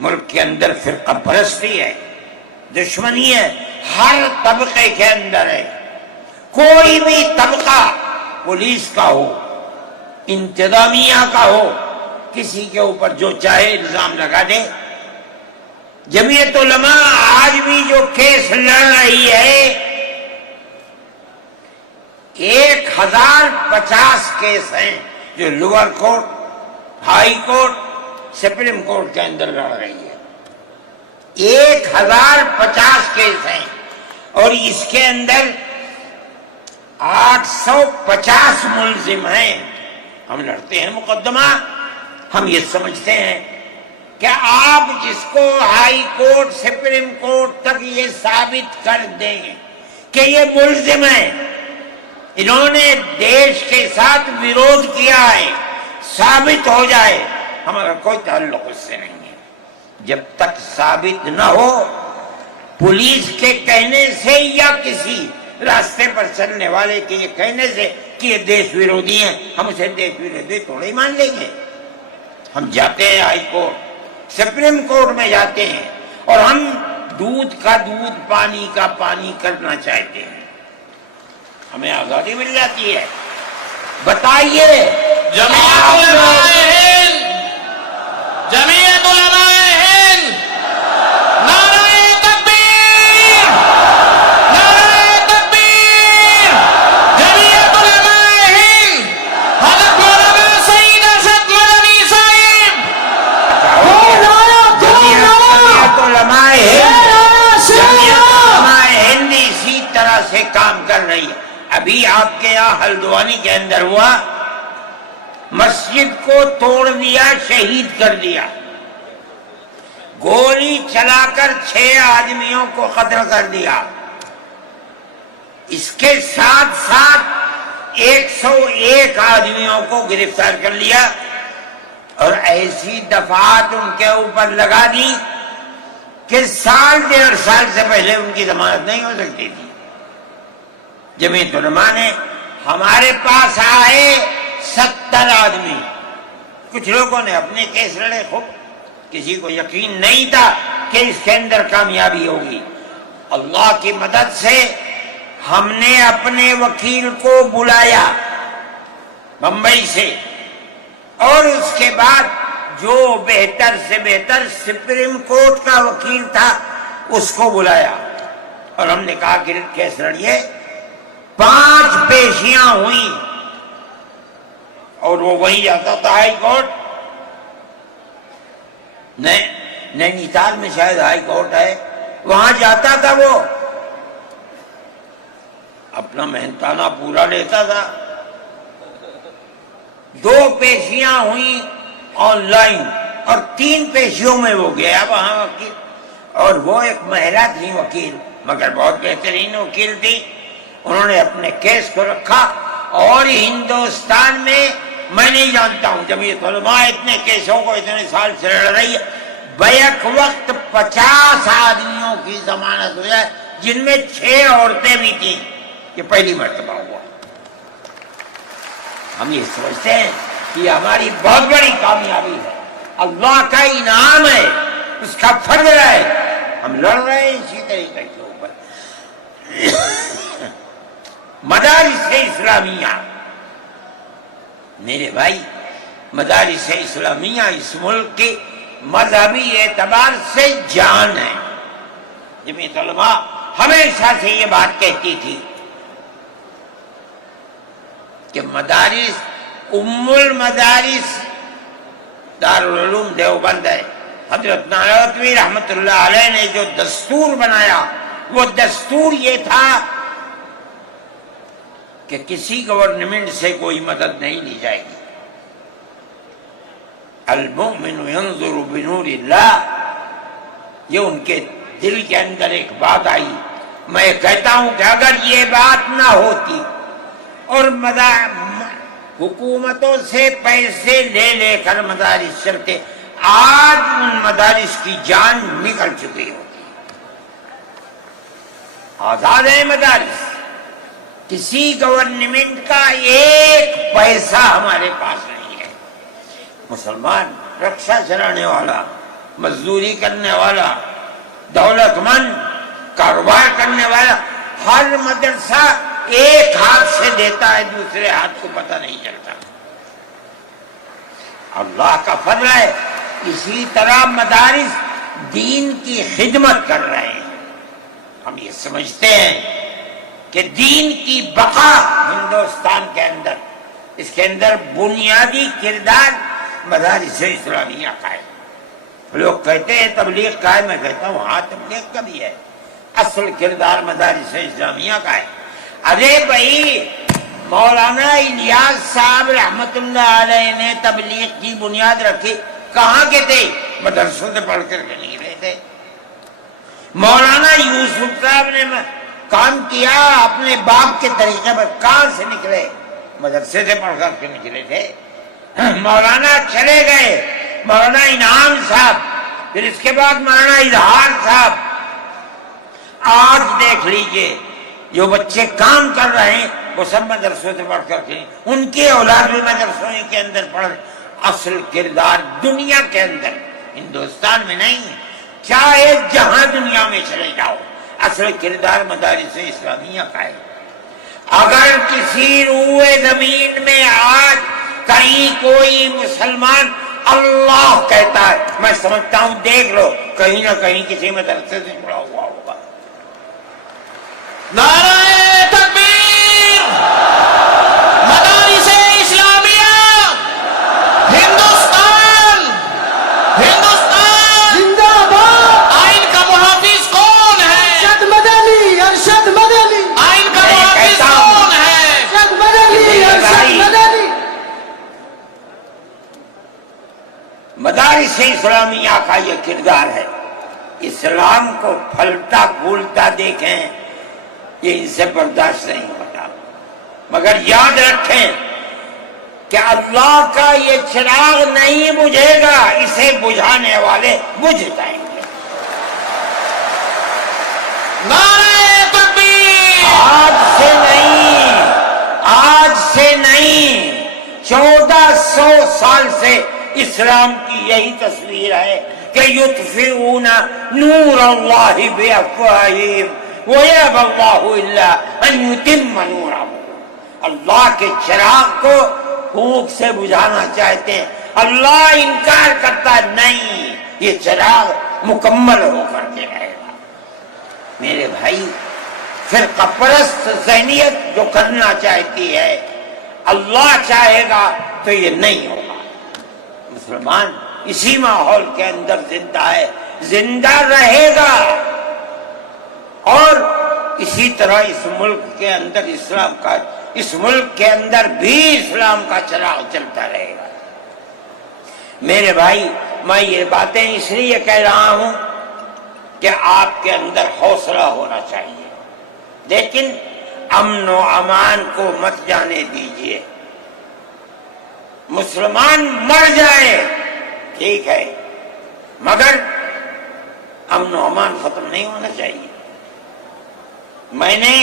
ملک کے اندر فرقہ پرستی ہے، دشمنی ہے، ہر طبقے کے اندر ہے۔ کوئی بھی طبقہ پولیس کا ہو، انتظامیہ کا ہو، کسی کے اوپر جو چاہے الزام لگا دے۔ جمعیت علماء آج بھی جو کیس لڑ رہی ہے 1050 کیس ہیں جو lower court, high court, supreme court کے اندر لڑ رہی ہے۔ 1050 کیس ہیں اور اس کے اندر 850 ملزم ہیں۔ ہم لڑتے ہیں مقدمہ، ہم یہ سمجھتے ہیں کہ آپ جس کو ہائی کورٹ سپریم کورٹ تک یہ ثابت کر دیں کہ یہ ملزم ہیں، انہوں نے دیش کے ساتھ ویرودھ کیا ہے، ثابت ہو جائے، ہمارا کوئی تعلق اس سے نہیں ہے۔ جب تک ثابت نہ ہو، پولیس کے کہنے سے یا کسی راستے پر چلنے والے کے یہ کہنے سے کہ یہ دیش ویرودھی ہیں، ہم اسے دیش ویرودھی تھوڑے ہی مان لیں گے۔ ہم جاتے ہیں ہائی کورٹ، سپریم کورٹ میں جاتے ہیں اور ہم دودھ کا دودھ پانی کا پانی کرنا چاہتے ہیں، ہمیں آزادی مل جاتی ہے۔ بتائیے جمعیت علماء ہند، جمعیت علماء ہند، نعرہ تکبیر، نعرہ تکبیر، جمعیت علماء ہند، حضرت مولانا سعید ارشد مدنی صاحب، جمعیت علماء ہند اسی طرح سے کام کر رہی ہے۔ ابھی آپ کے یہاں ہلدوانی کے اندر ہوا، مسجد کو توڑ دیا، شہید کر دیا، گولی چلا کر 6 آدمیوں کو قتل کر دیا، اس کے ساتھ ساتھ 101 آدمیوں کو گرفتار کر لیا اور ایسی دفعات ان کے اوپر لگا دی کہ 1.5 سال سے پہلے ان کی ضمانت نہیں ہو سکتی تھی۔ جمعیت علماء نے ہمارے پاس آئے 70 آدمی، کچھ لوگوں نے اپنے کیس لڑے خوب، کسی کو یقین نہیں تھا کہ اس کے اندر کامیابی ہوگی۔ اللہ کی مدد سے ہم نے اپنے وکیل کو بلایا بمبئی سے، اور اس کے بعد جو بہتر سے بہتر سپریم کورٹ کا وکیل تھا اس کو بلایا اور ہم نے کہا کہ کیس لڑیے۔ 5 پیشیاں ہوئیں اور وہ وہیں جاتا تھا ہائی کورٹ، نینی تال میں شاید ہائی کورٹ ہے، وہاں جاتا تھا، وہ اپنا محنتانہ پورا لیتا تھا۔ 2 پیشیاں ہوئیں آن لائن اور 3 پیشیوں میں وہ گیا وہاں وکیل، اور وہ ایک مہیلا تھی وکیل، مگر بہت بہترین وکیل تھی۔ انہوں نے اپنے کیس کو رکھا، اور ہندوستان میں میں نہیں جانتا ہوں جمعیت علماء اتنے کیسوں کو اتنے سال سے لڑ رہی ہے، بیک وقت 50 آدمیوں کی ضمانت ہو جائے، جن میں 6 عورتیں بھی تھیں۔ یہ پہلی مرتبہ ہوا۔ ہم یہ سمجھتے ہیں کہ یہ ہماری بہت بڑی کامیابی ہے، اللہ کا انعام ہے، اس کا فضل ہے۔ ہم لڑ رہے ہیں اسی طریقے کے اوپر۔ مدارس اسلامیہ، میرے بھائی، مدارس اسلامیہ اس ملک کے مذہبی اعتبار سے جان ہے۔ جمعیت علماء ہمیشہ سے یہ بات کہتی تھی کہ مدارس ام المدارس دارالعلوم دیوبند ہے۔ حضرت نانوتوی رحمت اللہ علیہ نے جو دستور بنایا، وہ دستور یہ تھا کہ کسی گورنمنٹ سے کوئی مدد نہیں لی جائے گی۔ المؤمن ينظر بنور اللہ، یہ ان کے دل کے اندر ایک بات آئی۔ میں کہتا ہوں کہ اگر یہ بات نہ ہوتی اور حکومتوں سے پیسے لے لے کر مدارس چلتے، آج ان مدارس کی جان نکل چکی ہوتی ہے۔ آزاد ہے مدارس، کسی گورنمنٹ کا ایک پیسہ ہمارے پاس نہیں ہے۔ مسلمان رکشا چلانے والا، مزدوری کرنے والا، دولت مند، کاروبار کرنے والا، ہر مدرسہ ایک ہاتھ سے دیتا ہے، دوسرے ہاتھ کو پتہ نہیں چلتا۔ اللہ کا فضل ہے، اسی طرح مدارس دین کی خدمت کر رہے ہیں۔ ہم یہ سمجھتے ہیں کہ دین کی بقا ہندوستان کے اندر، اس کے اندر بنیادی کردار مدارس اسلامیہ کا ہے۔ لوگ کہتے ہیں تبلیغ کا ہے، میں کہتا ہوں ہاں تبلیغ کا بھی ہے، اصل کردار مدارس اسلامیہ کا ہے۔ ارے بھائی، مولانا الیاس صاحب رحمت اللہ علیہ نے تبلیغ کی بنیاد رکھی، کہاں کے تھے؟ مدرسوں سے پڑھ کر کے نکلے تھے۔ مولانا یوسف صاحب نے کام کیا اپنے باپ کے طریقے پر، کہاں سے نکلے؟ مدرسے سے پڑھ کر کے نکلے تھے۔ مولانا چلے گئے، مولانا انعام صاحب، پھر اس کے بعد مولانا اظہار صاحب۔ آج دیکھ لیجئے جو بچے کام کر رہے ہیں وہ سب مدرسوں سے پڑھ کر کے، ان کی اولاد بھی مدرسوں کے اندر پڑھ۔ اصل کردار دنیا کے اندر، ہندوستان میں نہیں، چاہے جہاں دنیا میں چلے جاؤ، اصل کردار مدارس اسلامیہ کا ہے۔ اگر کسی روئے زمین میں آج کہیں کوئی مسلمان اللہ کہتا ہے، میں سمجھتا ہوں دیکھ لو کہیں نہ کہیں کسی مدرسے سے جڑا ہوا ہوگا۔ نعرہ تکبیر! مدارس اسلامیہ! ہندوستان! ہندوستان! زندہ باد! آئین کا محافظ کون ہے؟ ارشد مدنی، ارشد مدنی، آئین کا محافظ کون ہے؟ ارشد مدنی، ارشد مدنی۔ مدارس اسلامیہ کا یہ کردار ہے۔ اسلام کو پھلتا پھولتا دیکھیں، یہ ان سے برداشت نہیں ہوتا۔ مگر یاد رکھیں کہ اللہ کا یہ چراغ نہیں بجھے گا، اسے بجھانے والے بجھ جائیں گے۔ نعرہ تکبیر! آج سے نہیں 1400 سال سے اسلام کی یہی تصویر ہے کہ یطفئون نور اللہ بافواہہم ویأبی اللہ الا ان یتم نورہ۔ اللہ کے چراغ کو پھونک سے بجھانا چاہتے ہیں، اللہ انکار کرتا نہیں، یہ چراغ مکمل ہو کر کے رہے گا۔ میرے بھائی، فرقہ پرست ذہنیت جو کرنا چاہتی ہے، اللہ چاہے گا تو یہ نہیں ہوگا۔ مسلمان اسی ماحول کے اندر زندہ ہے، زندہ رہے گا، اور اسی طرح اس ملک کے اندر اسلام کا، اس ملک کے اندر بھی اسلام کا چراغ چلتا رہے گا۔ میرے بھائی، میں یہ باتیں اس لیے کہہ رہا ہوں کہ آپ کے اندر حوصلہ ہونا چاہیے، لیکن امن و امان کو مت جانے دیجیے۔ مسلمان مر جائے ٹھیک ہے، مگر امن و امان ختم نہیں ہونا چاہیے۔ میں نے،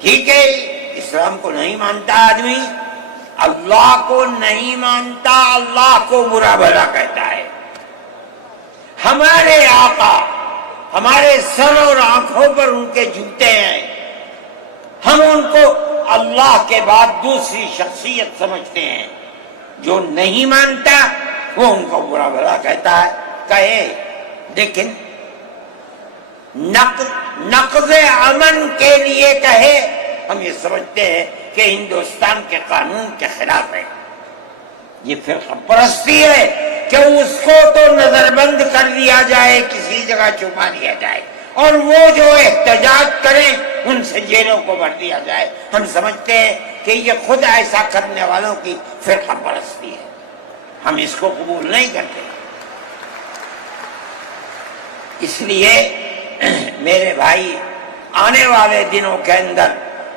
ٹھیک ہے، اسلام کو نہیں مانتا آدمی، اللہ کو نہیں مانتا، اللہ کو برا بھلا کہتا ہے۔ ہمارے آقا ہمارے سر اور آنکھوں پر ان کے جوتے ہیں، ہم ان کو اللہ کے بعد دوسری شخصیت سمجھتے ہیں۔ جو نہیں مانتا وہ ان کو برا بھلا کہتا ہے، کہے، لیکن نقض امن کے لیے کہے، ہم یہ سمجھتے ہیں کہ ہندوستان کے قانون کے خلاف ہے۔ یہ فرقہ پرستی ہے کہ اس کو تو نظر بند کر دیا جائے، کسی جگہ چھپا دیا جائے، اور وہ جو احتجاج کریں ان سے جیلوں کو بھر دیا جائے۔ ہم سمجھتے ہیں کہ یہ خود ایسا کرنے والوں کی فرقہ پرستی ہے، ہم اس کو قبول نہیں کرتے۔ اس لیے میرے بھائی، آنے والے دنوں کے اندر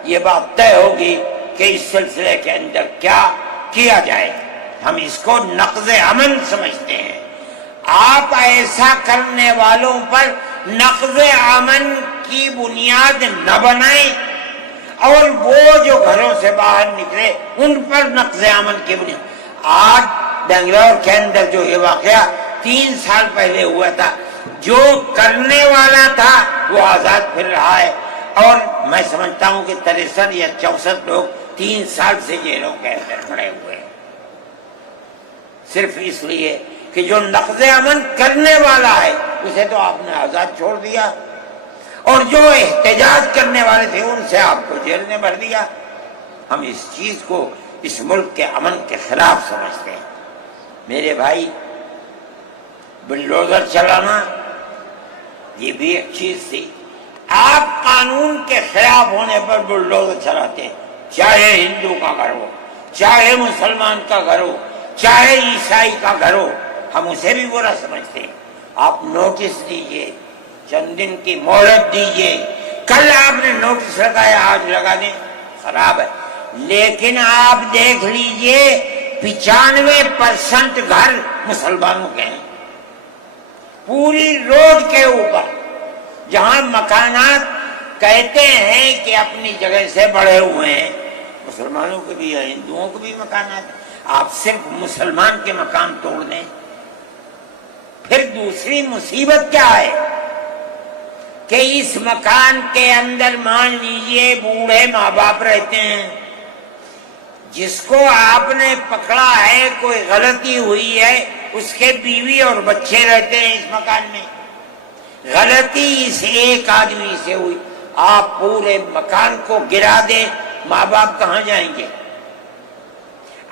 یہ بات طے ہوگی کہ اس سلسلے کے اندر کیا کیا جائے۔ ہم اس کو نقض امن سمجھتے ہیں، آپ ایسا کرنے والوں پر نقض امن کی بنیاد نہ بنائیں، اور وہ جو گھروں سے باہر نکلے ان پر نقض امن کی بنیاد۔ آج بنگلور کے اندر جو یہ واقعہ 3 سال پہلے ہوا تھا، جو کرنے والا تھا وہ آزاد پھر رہا ہے، اور میں سمجھتا ہوں کہ 63 یا 64 لوگ 3 سال سے جیلوں کے اندر کھڑے ہوئے ہیں، صرف اس لیے کہ جو نقض امن کرنے والا ہے اسے تو آپ نے آزاد چھوڑ دیا، اور جو احتجاج کرنے والے تھے ان سے آپ کو جیل میں بھر دیا۔ ہم اس چیز کو اس ملک کے امن کے خلاف سمجھتے ہیں۔ میرے بھائی، بلڈوزر چلانا یہ بھی ایک چیز تھی۔ آپ قانون کے خلاف ہونے پر بلڈوزر چلاتے ہیں، چاہے ہندو کا گھر ہو، چاہے مسلمان کا گھر ہو، چاہے عیسائی کا گھر ہو، ہم اسے بھی برا سمجھتے ہیں۔ آپ نوٹس دیجئے، چند دن کی مہلت دیجئے، کل آپ نے نوٹس لگایا آج لگا دیں، خراب ہے، لیکن آپ دیکھ لیجئے 95% گھر مسلمانوں کے ہیں، پوری روڈ کے اوپر، جہاں مکانات کہتے ہیں کہ اپنی جگہ سے بڑھے ہوئے ہیں، مسلمانوں کے بھی ہیں، ہندوؤں کے بھی مکانات ہیں، آپ صرف مسلمان کے مکان توڑ دیں۔ پھر دوسری مصیبت کیا ہے کہ اس مکان کے اندر مان لیجئے بوڑھے ماں باپ رہتے ہیں، جس کو آپ نے پکڑا ہے، کوئی غلطی ہوئی ہے، اس کے بیوی اور بچے رہتے ہیں اس مکان میں، غلطی اس ایک آدمی سے ہوئی، آپ پورے مکان کو گرا دیں، ماں باپ کہاں جائیں گے؟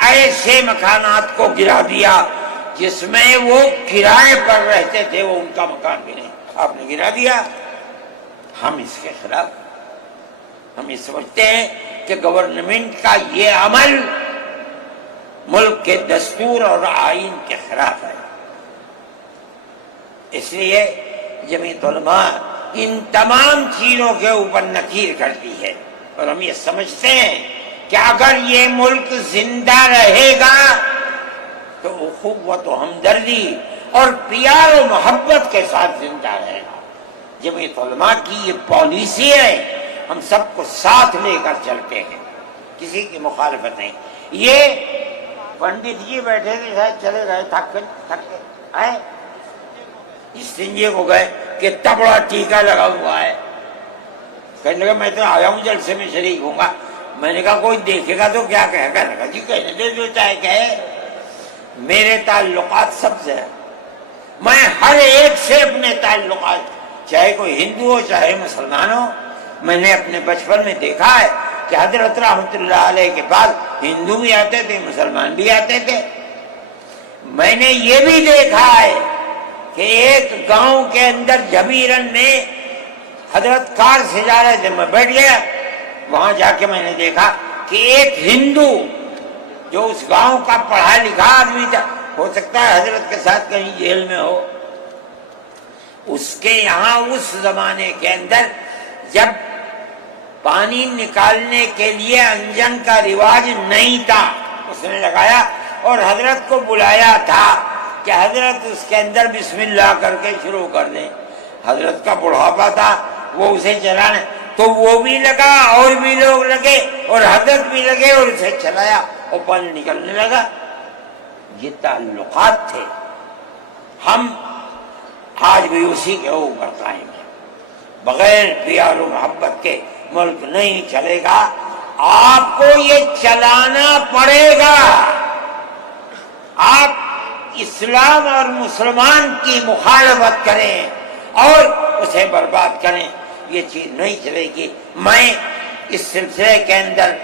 ایسے مکانات کو گرا دیا جس میں وہ کرائے پر رہتے تھے، وہ ان کا مکان بھی نہیں، آپ نے گرا دیا۔ ہم اس کے خلاف، ہم یہ سمجھتے ہیں کہ گورنمنٹ کا یہ عمل ملک کے دستور اور آئین کے خلاف ہے۔ اس لیے جمعیت علماء ان تمام چیزوں کے اوپر نکیر کرتی ہے، اور ہم یہ سمجھتے ہیں کہ اگر یہ ملک زندہ رہے گا تو اخوت و ہمدردی اور پیار و محبت کے ساتھ زندہ رہے گا۔ جمعیت علماء کی یہ پالیسی ہے، ہم سب کو ساتھ لے کر چلتے ہیں، کسی کی مخالفت نہیں۔ یہ پنڈت جی بیٹھے تھے، شاید چلے گئے، تھک کے آئے، استنجے کو گئے کہ اتنا بڑا ٹیکا لگا ہوا ہے، کہنے لگا میں تو آیا ہوں جلسے میں شریک ہوں گا۔ میں نے کہا کوئی دیکھے گا تو کیا کہے گا؟ جی کہنے دے جو چاہے کہے، میرے تعلقات سب سے ہیں، میں ہر ایک سے اپنے تعلقات، چاہے کوئی ہندو ہو چاہے مسلمان ہو، میں نے اپنے بچپن میں دیکھا ہے کہ حضرت رحمت اللہ علیہ کے پاس ہندو بھی آتے تھے، مسلمان بھی آتے تھے۔ میں نے یہ بھی دیکھا ہے کہ ایک گاؤں کے اندر جبیرن میں حضرت کار سے جا رہے تھے، میں بیٹھ گیا، وہاں جا کے میں نے دیکھا کہ ایک ہندو جو اس گاؤں کا پڑھا لکھا آدمی تھا، ہو سکتا ہے حضرت کے ساتھ کہیں جیل میں ہو، اس کے یہاں اس زمانے کے اندر جب پانی نکالنے کے لیے انجن کا رواج نہیں تھا، اس نے لگایا اور حضرت کو بلایا تھا کہ حضرت اس کے اندر بسم اللہ کر کے شروع کر دیں۔ حضرت کا بڑھاپا تھا، وہ اسے چلانے، تو وہ بھی لگا اور بھی لوگ لگے اور حضرت بھی لگے اور اسے چلایا اور پانی نکلنے لگا۔ یہ تعلقات تھے، ہم آج بھی اسی کے اوپر قائم ہیں۔ بغیر پیار و محبت کے ملک نہیں چلے گا، آپ کو یہ چلانا پڑے گا۔ آپ اسلام اور مسلمان کی مخالفت کریں اور اسے برباد کریں، یہ چیز نہیں چلے گی۔ میں اس سلسلے کے اندر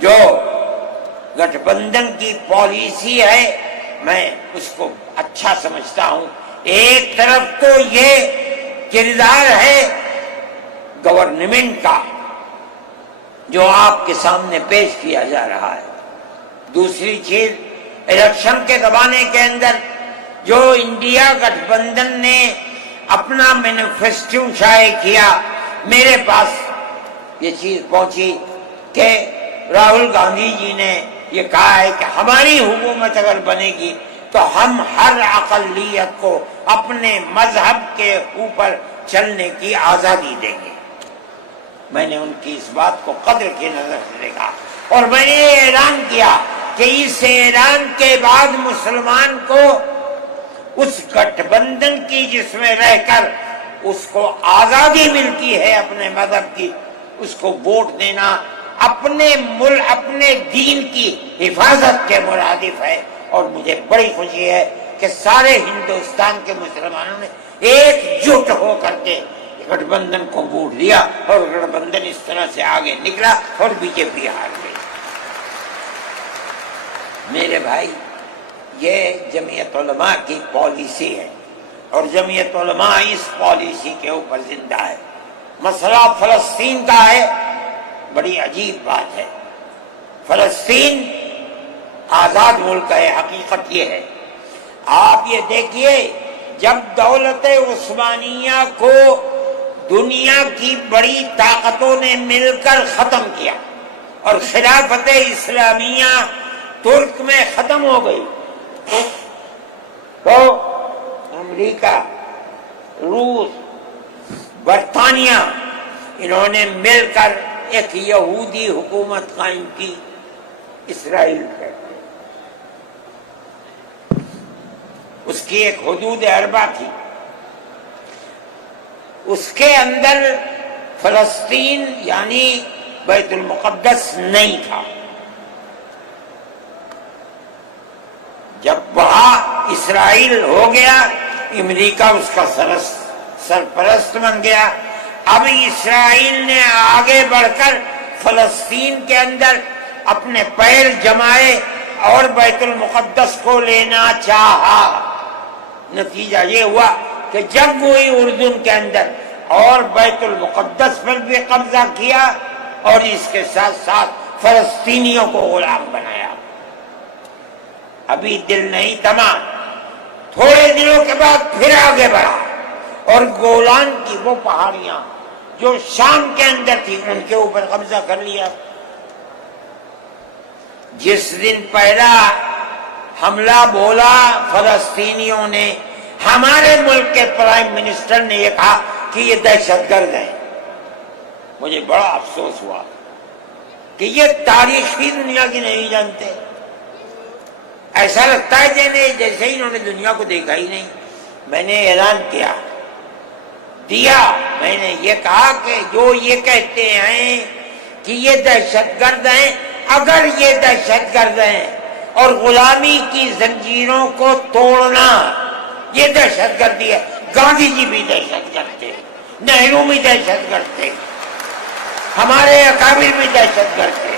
جو گٹھ بندھن کی پالیسی ہے میں اس کو اچھا سمجھتا ہوں۔ ایک طرف تو یہ کردار ہے گورنمنٹ کا جو آپ کے سامنے پیش کیا جا رہا ہے، دوسری چیز الیکشن کے زمانے کے اندر جو انڈیا گٹھ بندھن نے اپنا مینیفیسٹو شائع کیا، میرے پاس یہ چیز پہنچی کہ راہل گاندھی جی نے یہ کہا ہے کہ ہماری حکومت اگر بنے گی تو ہم ہر اقلیت کو اپنے مذہب کے اوپر چلنے کی آزادی دیں گے۔ میں نے ان کی اس بات کو قدر کی نظر سے دیکھا، اور میں نے یہ اعلان کیا کہ اس اعلان کے بعد مسلمان کو اس گٹھ بندھن کی جس میں رہ کر اس کو آزادی ملتی ہے اپنے مذہب کی، اس کو ووٹ دینا اپنے ملک اپنے دین کی حفاظت کے مرادف ہے۔ اور مجھے بڑی خوشی ہے کہ سارے ہندوستان کے مسلمانوں نے ایک جٹ ہو کر کے گٹھ بندھن کو ووٹ دیا، اور گٹھ بندھن اس طرح سے آگے نکلا اور بی جے پی ہار گئی۔ میرے بھائی، یہ جمعیت علماء کی پالیسی ہے، اور جمعیت علماء اس پالیسی کے اوپر زندہ ہے۔ مسئلہ فلسطین کا ہے، بڑی عجیب بات ہے۔ فلسطین آزاد ملک ہے، حقیقت یہ ہے۔ آپ یہ دیکھیے، جب دولت عثمانیہ کو دنیا کی بڑی طاقتوں نے مل کر ختم کیا اور خلافت اسلامیہ ترک میں ختم ہو گئی، تو امریکہ، روس، برطانیہ، انہوں نے مل کر ایک یہودی حکومت قائم کی، اسرائیل ہے۔ اس کی ایک حدود اربع تھی، اس کے اندر فلسطین یعنی بیت المقدس نہیں تھا۔ جب وہاں اسرائیل ہو گیا، امریکہ اس کا سرپرست بن گیا۔ اب اسرائیل نے آگے بڑھ کر فلسطین کے اندر اپنے پیر جمائے اور بیت المقدس کو لینا چاہا۔ نتیجہ یہ ہوا کہ جب وہی اردن کے اندر اور بیت المقدس پر بھی قبضہ کیا، اور اس کے ساتھ ساتھ فلسطینیوں کو غلام بنایا۔ ابھی دل نہیں تھما، تھوڑے دنوں کے بعد پھر آگے بڑھا، اور گولان کی وہ پہاڑیاں جو شام کے اندر تھی ان کے اوپر قبضہ کر لیا۔ جس دن پہلا حملہ بولا فلسطینیوں نے، ہمارے ملک کے پرائم منسٹر نے یہ کہا کہ یہ دہشت گرد ہیں۔ مجھے بڑا افسوس ہوا کہ یہ تاریخ ہی دنیا کی نہیں جانتے۔ ایسا لگتا ہے جیسے ہی انہوں نے دنیا کو دیکھا ہی نہیں۔ میں نے اعلان کیا، میں نے یہ کہا کہ جو یہ کہتے ہیں کہ یہ دہشت گرد ہیں، اگر یہ دہشت گرد ہیں اور غلامی کی زنجیروں کو توڑنا یہ دہشت گردی ہے، گاندھی جی بھی دہشت گرد تھے، نہرو بھی دہشت گرد تھے، ہمارے اکابر بھی دہشت گرد تھے۔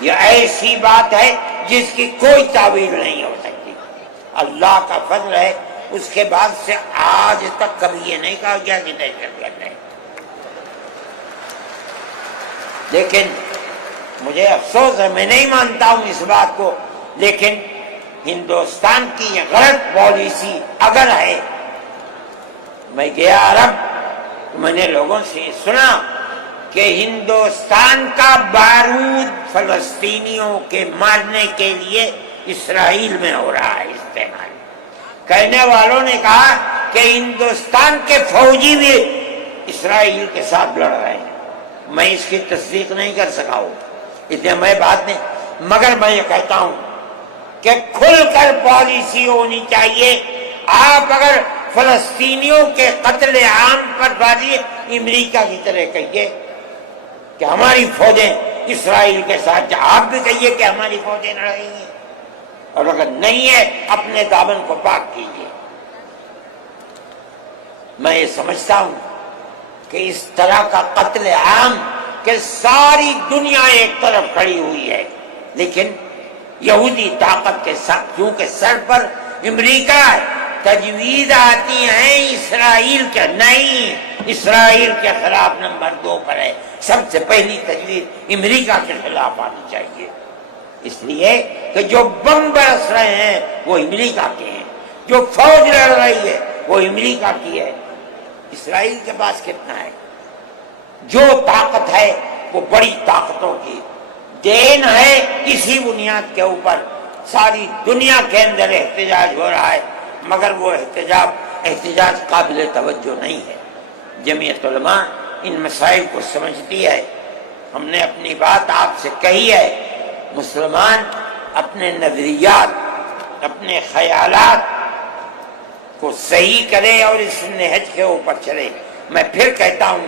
یہ ایسی بات ہے جس کی کوئی تعویل نہیں ہو سکتی۔ اللہ کا فضل ہے، اس کے بعد سے آج تک کبھی یہ نہیں کہا گیا کہ دہشت گرد ہے۔ لیکن مجھے افسوس ہے، میں نہیں مانتا ہوں اس بات کو، لیکن ہندوستان کی یہ غلط پالیسی اگر ہے۔ میں گیا عرب، میں نے لوگوں سے سنا کہ ہندوستان کا بارود فلسطینیوں کے مارنے کے لیے اسرائیل میں ہو رہا ہے استعمال۔ کہنے والوں نے کہا کہ ہندوستان کے فوجی بھی اسرائیل کے ساتھ لڑ رہے ہیں۔ میں اس کی تصدیق نہیں کر سکا ہوں، اتنے میں بات نہیں، مگر میں یہ کہتا ہوں کہ کھل کر پالیسی ہونی چاہیے۔ آپ اگر فلسطینیوں کے قتل عام پر بازی امریکہ کی طرح کہیے کہ ہماری فوجیں اسرائیل کے ساتھ، آپ بھی کہیے کہ ہماری فوجیں لڑ رہی ہیں، اور اگر نہیں ہے اپنے دامن کو پاک کیجیے۔ میں یہ سمجھتا ہوں کہ اس طرح کا قتل عام کہ ساری دنیا ایک طرف کھڑی ہوئی ہے، لیکن یہودی طاقت کے ساتھ کیونکہ سر پر امریکہ ہے، تجویز آتی ہیں اسرائیل کے، نہیں، اسرائیل کے خلاف نمبر 2 پر ہے۔ سب سے پہلی تجویز امریکہ کے خلاف آنی چاہیے، اس لیے کہ جو بم برس رہے ہیں وہ امریکہ کے ہیں، جو فوج لڑ رہی ہے وہ امریکہ کی ہے۔ اسرائیل کے پاس کتنا ہے؟ جو طاقت ہے وہ بڑی طاقتوں کی دین ہے۔ اسی بنیاد کے اوپر ساری دنیا کے اندر احتجاج ہو رہا ہے، مگر وہ احتجاج قابل توجہ نہیں ہے۔ جمعیت علماء ان مسائل کو سمجھتی ہے۔ ہم نے اپنی بات آپ سے کہی ہے، مسلمان اپنے نظریات، اپنے خیالات کو صحیح کرے اور اس نہج کے اوپر چلے۔ میں پھر کہتا ہوں،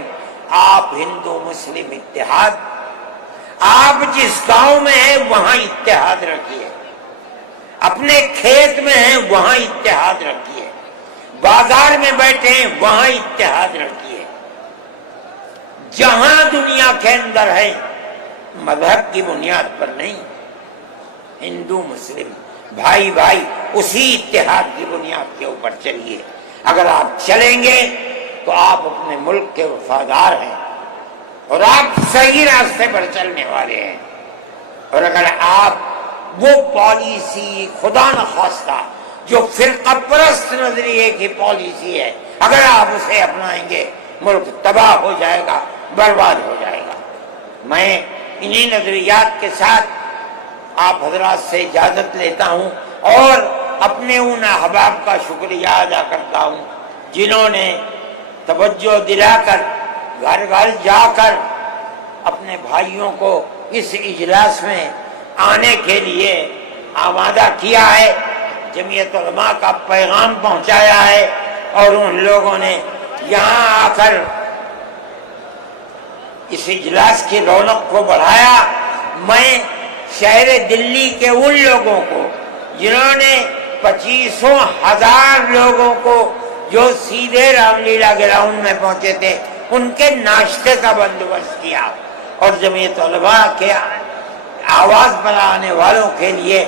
آپ ہندو مسلم اتحاد، آپ جس گاؤں میں ہیں وہاں اتحاد رکھیے، اپنے کھیت میں ہیں وہاں اتحاد رکھیے، بازار میں بیٹھے ہیں وہاں اتحاد رکھیے، جہاں دنیا کے اندر ہے مذہب کی بنیاد پر نہیں، ہندو مسلم بھائی بھائی اسی اتحاد کی بنیاد کے اوپر چلیے۔ اگر آپ چلیں گے تو آپ اپنے ملک کے وفادار ہیں اور آپ صحیح راستے پر چلنے والے ہیں۔ اور اگر آپ وہ پالیسی خدا نخواستہ جو فرقہ پرست نظریے کی پالیسی ہے، اگر آپ اسے اپنائیں گے، ملک تباہ ہو جائے گا، برباد ہو جائے گا۔ میں انہی نظریات کے ساتھ آپ حضرات سے اجازت لیتا ہوں اور اپنے ان احباب کا شکریہ ادا کرتا ہوں جنہوں نے توجہ دلا کر گھر گھر جا کر اپنے بھائیوں کو اس اجلاس میں آنے کے لیے آمادہ کیا ہے، جمعیت علماء کا پیغام پہنچایا ہے، اور ان لوگوں نے یہاں آ کر اس اجلاس کی رونق کو بڑھایا۔ میں شہر دلی کے ان لوگوں کو جنہوں نے 25,000 لوگوں کو جو سیدھے رام لیلا گراؤنڈ میں پہنچے تھے ان کے ناشتے کا بندوبست کیا، اور جمعیت علماء کے آواز بنانے والوں کے لیے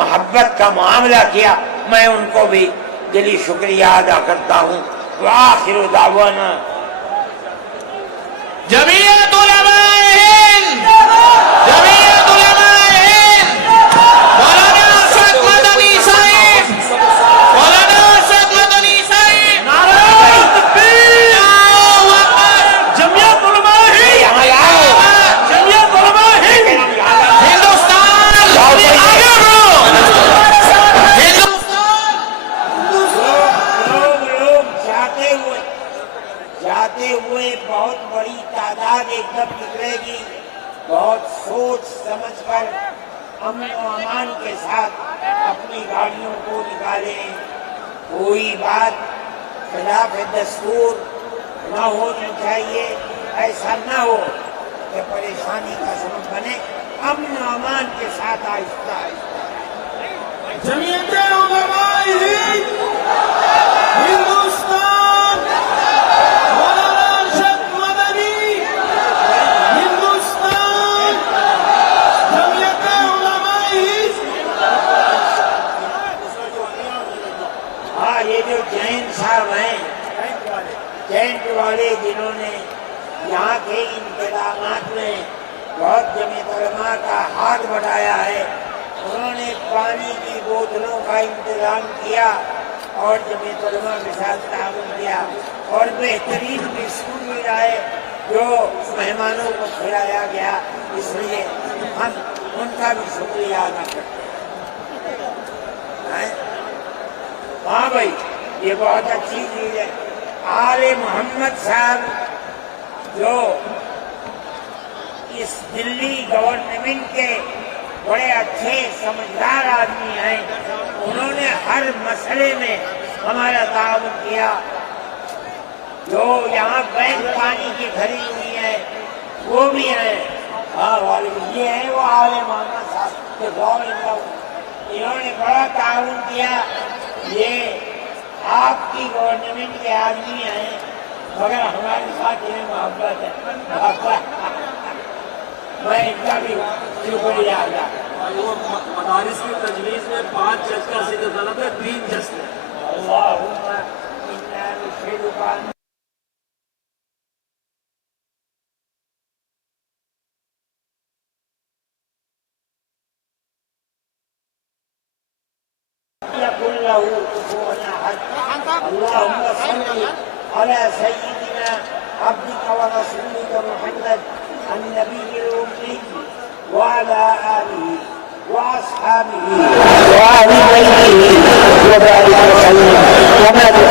محبت کا معاملہ کیا، میں ان کو بھی دلی شکریہ ادا کرتا ہوں۔ وآخر دعوانا جمعیت علماء ہند، جمعیت علماء ہند، مولانا ارشد مدنی صاحب، مولانا ارشد مدنی صاحب، نعرہ تکبیر! اللہ اکبر! جمعیت علماء ہند! یہاں آؤ، جمعیت علماء ہند! ہندوستان آگے بڑھو! ہندوستان لوگ جاتے ہوئے بہت بڑی تعداد ایک دم نکلے گی، بہت سوچ سمجھ کر امن و امان کے ساتھ اپنی گاڑیوں کو نکالیں۔ کوئی بات خلاف دستور نہ ہونی چاہیے، ایسا نہ ہو کہ پریشانی کا سبب بنے۔ امن و امان کے ساتھ آہستہ آہستہ جمعیت علماء ہند ہندوستان، مولانا ارشد مدنی ہندوستان، جمعیت علماء ہند۔ ہاں، یہ جو جین صاحب ہیں، ٹینٹ والے جنہوں نے یہاں کے انتظامات میں بہت جمعیت علماء کا ہاتھ بڑھایا ہے، انہوں نے پانی کی بوتلوں کا انتظام کیا اور جمعیت علماء کے ساتھ تعاون کیا، اور بہترین بسکٹ بھی لائے جو مہمانوں کو کھلایا گیا، اس لیے ہم ان کا بھی شکریہ ادا کرتے ہیں۔ ہاں بھائی، یہ بہت اچھی چیز ہے۔ آل محمد صاحب جو اس دلی گورنمنٹ کے بڑے اچھے سمجھدار آدمی ہیں، انہوں نے ہر مسئلے میں ہمارا تعاون کیا۔ جو یہاں بینک پانی کی کھڑی ہوئی ہے وہ بھی ہیں، ہاں یہ ہے وہ آل محمد صاحب کے دور، انہوں نے بڑا تعاون کیا۔ یہ آپ کی گورنمنٹ کے آدمی ہیں مگر ہمارے ساتھ انہیں محبت ہے، میں ان کا بھی شکریہ ادا کرتا ہوں۔ مدارس کی تجویز میں 5 جج کا ذکر غلط ہے، 3 جج ہے۔ اللہم انا نشہدک ان يكن له كفوا احد۔ اللهم صل على سيدنا عبدك ورسولك محمد النبي الأمي وعلى آله وأصحابه وأهل بيته وبارك وسلم وما